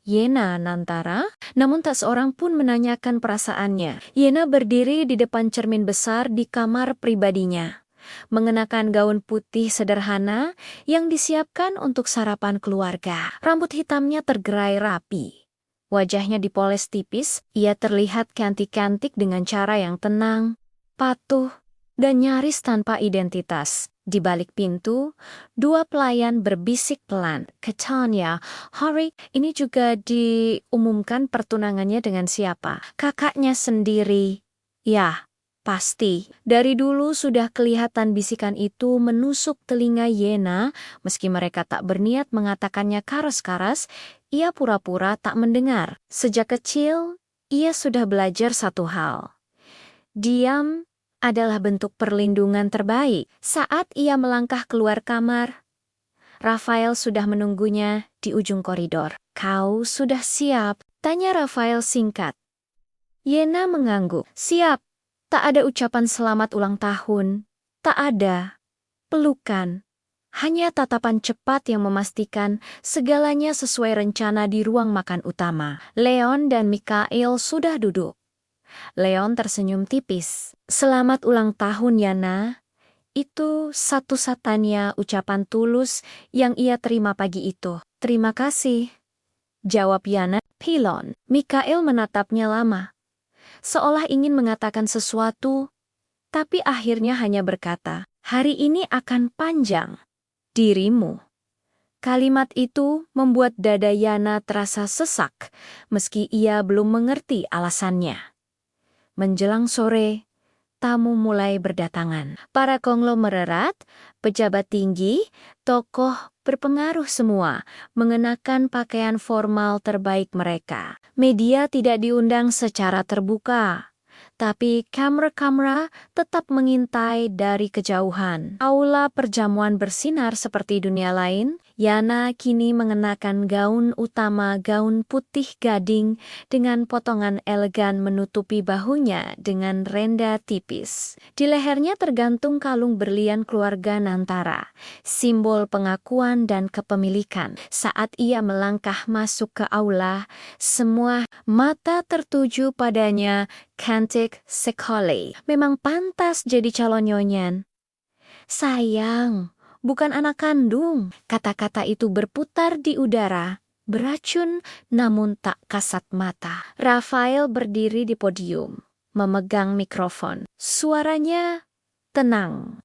Yena Nantara, namun tak seorang pun menanyakan perasaannya. Yena berdiri di depan cermin besar di kamar pribadinya, mengenakan gaun putih sederhana yang disiapkan untuk sarapan keluarga. Rambut hitamnya tergerai rapi. Wajahnya dipoles tipis, ia terlihat cantik-cantik dengan cara yang tenang, patuh, dan nyaris tanpa identitas. Di balik pintu, dua pelayan berbisik pelan. Katanya, hari ini juga diumumkan pertunangannya dengan siapa? Kakaknya sendiri. Ya, pasti. Dari dulu sudah kelihatan bisikan itu menusuk telinga Yena, meski mereka tak berniat mengatakannya karas-karas, ia pura-pura tak mendengar. Sejak kecil, ia sudah belajar satu hal. Diam adalah bentuk perlindungan terbaik. Saat ia melangkah keluar kamar, Rafael sudah menunggunya di ujung koridor. "Kau sudah siap?" tanya Rafael singkat. Yena mengangguk. "Siap." Tak ada ucapan selamat ulang tahun. Tak ada pelukan. Hanya tatapan cepat yang memastikan segalanya sesuai rencana di ruang makan utama. Leon dan Mikael sudah duduk. Leon tersenyum tipis. "Selamat ulang tahun, Yana." Itu satu-satunya ucapan tulus yang ia terima pagi itu. "Terima kasih," jawab Yana. Pilon. Mikael menatapnya lama, seolah ingin mengatakan sesuatu, tapi akhirnya hanya berkata, "Hari ini akan panjang. Dirimu." Kalimat itu membuat dada Yana terasa sesak, meski ia belum mengerti alasannya. Menjelang sore, tamu mulai berdatangan. Para konglomerat, pejabat tinggi, tokoh berpengaruh semua mengenakan pakaian formal terbaik mereka. Media tidak diundang secara terbuka, tapi kamera-kamera tetap mengintai dari kejauhan. Aula perjamuan bersinar seperti dunia lain. Yana kini mengenakan gaun utama, gaun putih gading dengan potongan elegan menutupi bahunya dengan renda tipis. Di lehernya tergantung kalung berlian keluarga Nantara, simbol pengakuan dan kepemilikan. Saat ia melangkah masuk ke aula, semua mata tertuju padanya. Cantik sekali. Memang pantas jadi calon nyonyan. "Sayang, bukan anak kandung." Kata-kata itu berputar di udara, beracun namun tak kasat mata. Rafael berdiri di podium, memegang mikrofon. Suaranya tenang.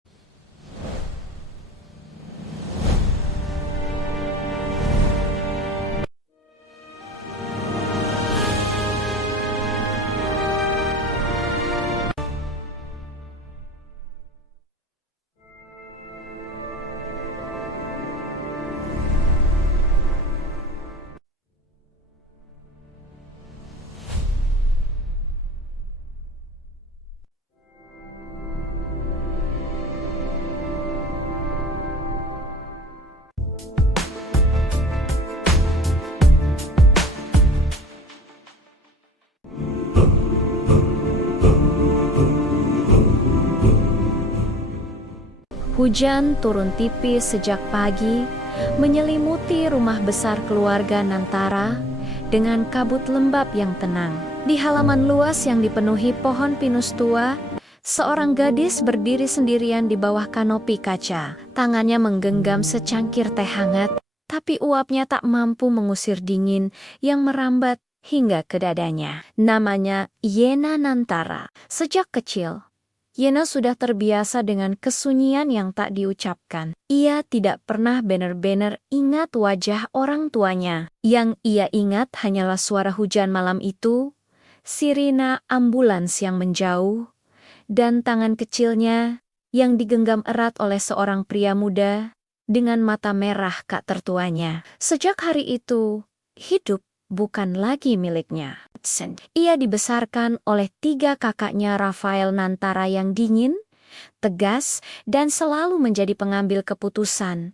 Hujan turun tipis sejak pagi, menyelimuti rumah besar keluarga Nantara dengan kabut lembab yang tenang. Di halaman luas yang dipenuhi pohon pinus tua, seorang gadis berdiri sendirian di bawah kanopi kaca. Tangannya menggenggam secangkir teh hangat, tapi uapnya tak mampu mengusir dingin yang merambat hingga ke dadanya. Namanya Yena Nantara. Sejak kecil, Yena sudah terbiasa dengan kesunyian yang tak diucapkan. Ia tidak pernah benar-benar ingat wajah orang tuanya. Yang ia ingat hanyalah suara hujan malam itu, sirina ambulans yang menjauh, dan tangan kecilnya yang digenggam erat oleh seorang pria muda dengan mata merah kak tertuanya. Sejak hari itu, hidup bukan lagi miliknya. Ia dibesarkan oleh 3 kakaknya Rafael Nantara yang dingin, tegas, dan selalu menjadi pengambil keputusan.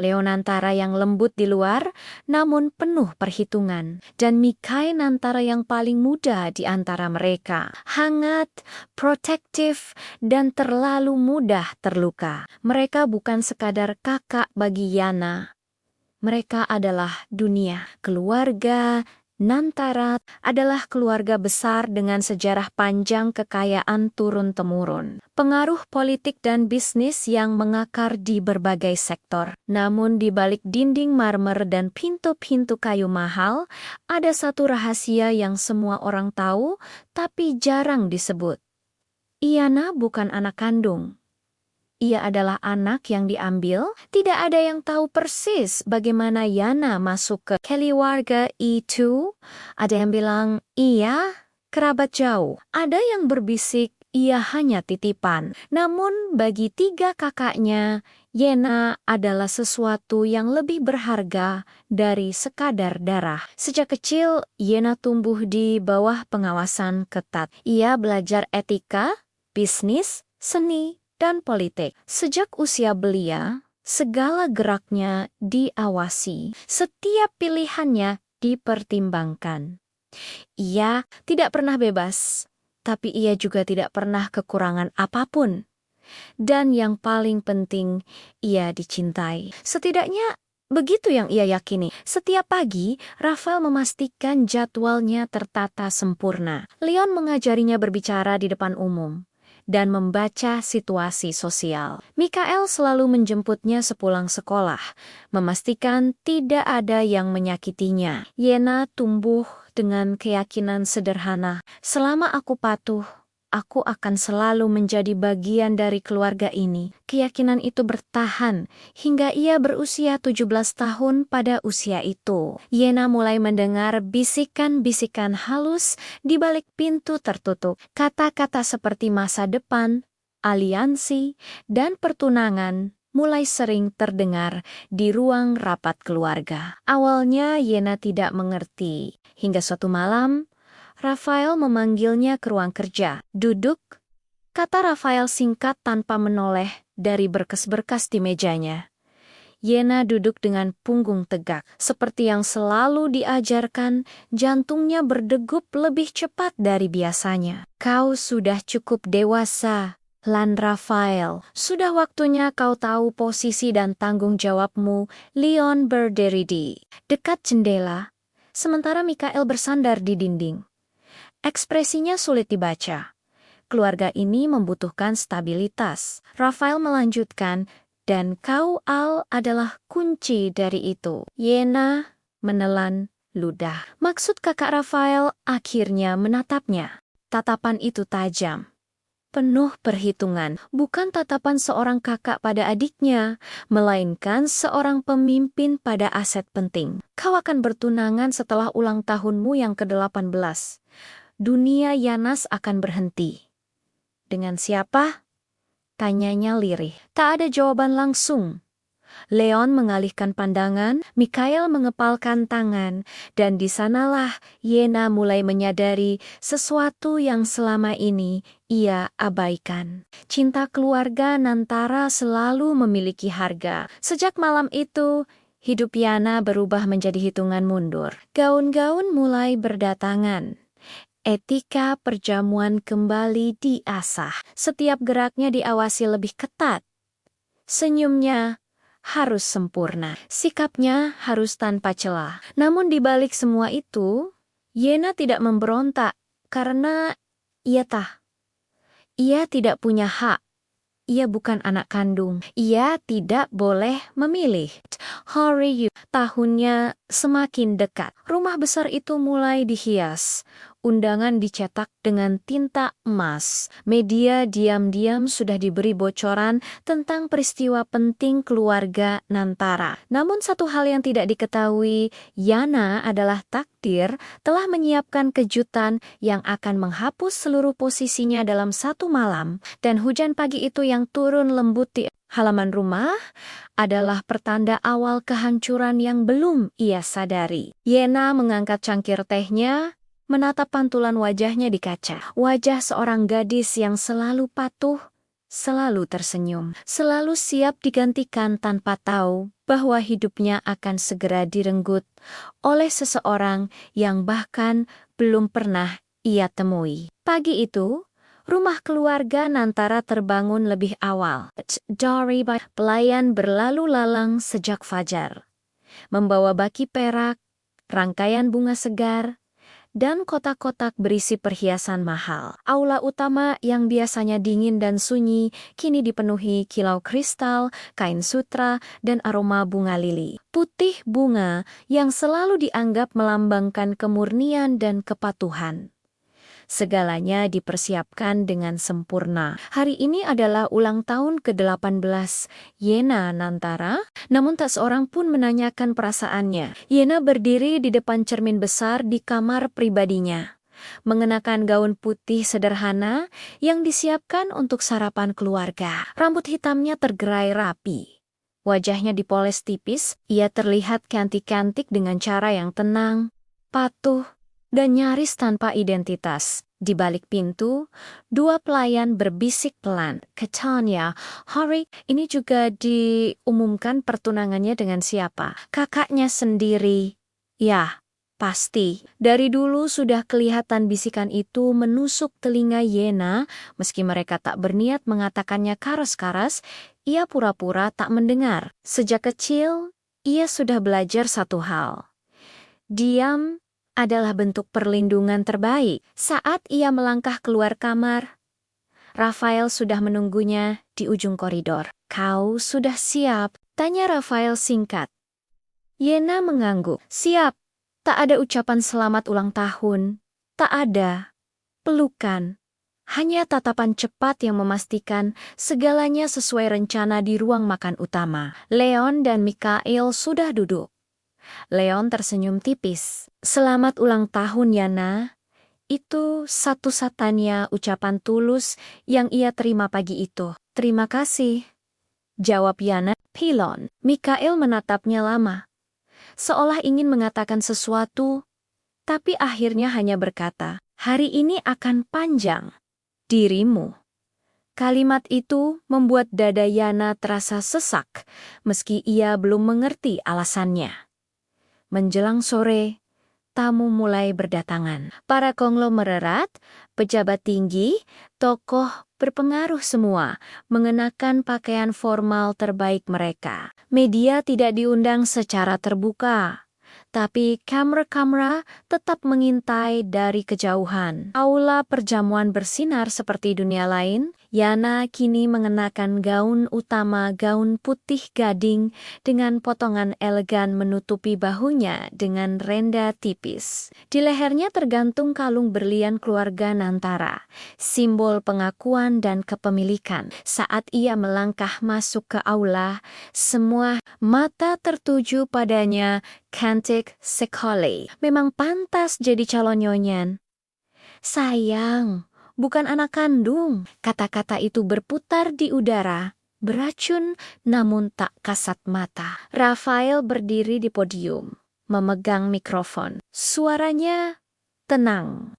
Leo Nantara yang lembut di luar, namun penuh perhitungan. Dan Mikhail Nantara yang paling muda di antara mereka. Hangat, protektif, dan terlalu mudah terluka. Mereka bukan sekadar kakak bagi Yana. Mereka adalah dunia. Keluarga Nantara adalah keluarga besar dengan sejarah panjang kekayaan turun-temurun. Pengaruh politik dan bisnis yang mengakar di berbagai sektor. Namun di balik dinding marmer dan pintu-pintu kayu mahal, ada satu rahasia yang semua orang tahu, tapi jarang disebut. Yana bukan anak kandung. Ia adalah anak yang diambil. Tidak ada yang tahu persis bagaimana Yana masuk ke keluarga itu. Ada yang bilang, iya, kerabat jauh. Ada yang berbisik, ia hanya titipan. Namun bagi 3 kakaknya, Yana adalah sesuatu yang lebih berharga dari sekadar darah. Sejak kecil, Yana tumbuh di bawah pengawasan ketat. Ia belajar etika, bisnis, seni, dan politik. Sejak usia belia, segala geraknya diawasi. Setiap pilihannya dipertimbangkan. Ia tidak pernah bebas, tapi ia juga tidak pernah kekurangan apapun. Dan yang paling penting, ia dicintai. Setidaknya begitu yang ia yakini. Setiap pagi, Rafael memastikan jadwalnya tertata sempurna. Leon mengajarinya berbicara di depan umum dan membaca situasi sosial. Mikhail selalu menjemputnya sepulang sekolah, memastikan tidak ada yang menyakitinya. Yena tumbuh dengan keyakinan sederhana. Selama aku patuh, aku akan selalu menjadi bagian dari keluarga ini. Keyakinan itu bertahan hingga ia berusia 17 tahun. Pada usia itu, Yena mulai mendengar bisikan-bisikan halus di balik pintu tertutup. Kata-kata seperti masa depan, aliansi, dan pertunangan mulai sering terdengar di ruang rapat keluarga. Awalnya Yena tidak mengerti, hingga suatu malam Rafael memanggilnya ke ruang kerja. Duduk, kata Rafael singkat tanpa menoleh dari berkas-berkas di mejanya. Yena duduk dengan punggung tegak. Seperti yang selalu diajarkan, jantungnya berdegup lebih cepat dari biasanya. Kau sudah cukup dewasa, Lan Rafael. Sudah waktunya kau tahu posisi dan tanggung jawabmu. Leon berdiri di dekat jendela, sementara Mikhail bersandar di dinding. Ekspresinya sulit dibaca. Keluarga ini membutuhkan stabilitas. Rafael melanjutkan, dan kau Al adalah kunci dari itu. Yena menelan ludah. Maksud kakak Rafael akhirnya menatapnya. Tatapan itu tajam, penuh perhitungan. Bukan tatapan seorang kakak pada adiknya, melainkan seorang pemimpin pada aset penting. Kau akan bertunangan setelah ulang tahunmu yang ke-18. Dunia Yanas akan berhenti. Dengan siapa? Tanyanya lirih. Tak ada jawaban langsung. Leon mengalihkan pandangan, Mikhail mengepalkan tangan, dan di sanalah Yena mulai menyadari sesuatu yang selama ini ia abaikan. Cinta keluarga Nantara selalu memiliki harga. Sejak malam itu, hidup Yana berubah menjadi hitungan mundur. Gaun-gaun mulai berdatangan. Etika perjamuan kembali diasah. Setiap geraknya diawasi lebih ketat. Senyumnya harus sempurna, sikapnya harus tanpa celah. Namun di balik semua itu, Yena tidak memberontak karena ia tidak punya hak. Ia bukan anak kandung. Ia tidak boleh memilih. Hari tahunnya semakin dekat. Rumah besar itu mulai dihias. Undangan dicetak dengan tinta emas. Media diam-diam sudah diberi bocoran tentang peristiwa penting keluarga Nantara. Namun satu hal yang tidak diketahui, Yana adalah takdir telah menyiapkan kejutan yang akan menghapus seluruh posisinya dalam satu malam. Dan hujan pagi itu yang turun lembut di halaman rumah adalah pertanda awal kehancuran yang belum ia sadari. Yena mengangkat cangkir tehnya, menatap pantulan wajahnya di kaca. Wajah seorang gadis yang selalu patuh, selalu tersenyum, selalu siap digantikan tanpa tahu bahwa hidupnya akan segera direnggut oleh seseorang yang bahkan belum pernah ia temui. Pagi itu, rumah keluarga Nantara terbangun lebih awal. Pelayan berlalu lalang sejak fajar, membawa baki perak, rangkaian bunga segar, dan kotak-kotak berisi perhiasan mahal. Aula utama yang biasanya dingin dan sunyi kini dipenuhi kilau kristal, kain sutra, dan aroma bunga lili. Putih bunga yang selalu dianggap melambangkan kemurnian dan kepatuhan. Segalanya dipersiapkan dengan sempurna. Hari ini adalah ulang tahun ke-18 Yena Nantara, namun tak seorang pun menanyakan perasaannya. Yena berdiri di depan cermin besar di kamar pribadinya, mengenakan gaun putih sederhana yang disiapkan untuk sarapan keluarga. Rambut hitamnya tergerai rapi. Wajahnya dipoles tipis, ia terlihat cantik-cantik dengan cara yang tenang, patuh, dan nyaris tanpa identitas. Di balik pintu, dua pelayan berbisik pelan. Katanya, hari ini juga diumumkan pertunangannya dengan siapa? Kakaknya sendiri. Ya, pasti. Dari dulu sudah kelihatan bisikan itu menusuk telinga Yena, meski mereka tak berniat mengatakannya karas-karas, ia pura-pura tak mendengar. Sejak kecil, ia sudah belajar satu hal. Diam adalah bentuk perlindungan terbaik. Saat ia melangkah keluar kamar, Rafael sudah menunggunya di ujung koridor. "Kau sudah siap?" tanya Rafael singkat. Yena mengangguk. "Siap." Tak ada ucapan selamat ulang tahun. Tak ada pelukan. Hanya tatapan cepat yang memastikan segalanya sesuai rencana di ruang makan utama. Leon dan Mikael sudah duduk. Leon tersenyum tipis. "Selamat ulang tahun, Yana." Itu satu-satunya ucapan tulus yang ia terima pagi itu. "Terima kasih," jawab Yana. Pilon. Mikael menatapnya lama, seolah ingin mengatakan sesuatu, tapi akhirnya hanya berkata, "Hari ini akan panjang. Dirimu." Kalimat itu membuat dada Yana terasa sesak, meski ia belum mengerti alasannya. Menjelang sore, tamu mulai berdatangan. Para konglomerat, pejabat tinggi, tokoh berpengaruh semua mengenakan pakaian formal terbaik mereka. Media tidak diundang secara terbuka, tapi kamera-kamera tetap mengintai dari kejauhan. Aula perjamuan bersinar seperti dunia lain. Yana kini mengenakan gaun utama, gaun putih gading dengan potongan elegan menutupi bahunya dengan renda tipis. Di lehernya tergantung kalung berlian keluarga Nantara, simbol pengakuan dan kepemilikan. Saat ia melangkah masuk ke aula, semua mata tertuju padanya. Cantik sekali. Memang pantas jadi calon nyonyan. "Sayang, bukan anak kandung." Kata-kata itu berputar di udara, beracun namun tak kasat mata. Rafael berdiri di podium, memegang mikrofon. Suaranya tenang,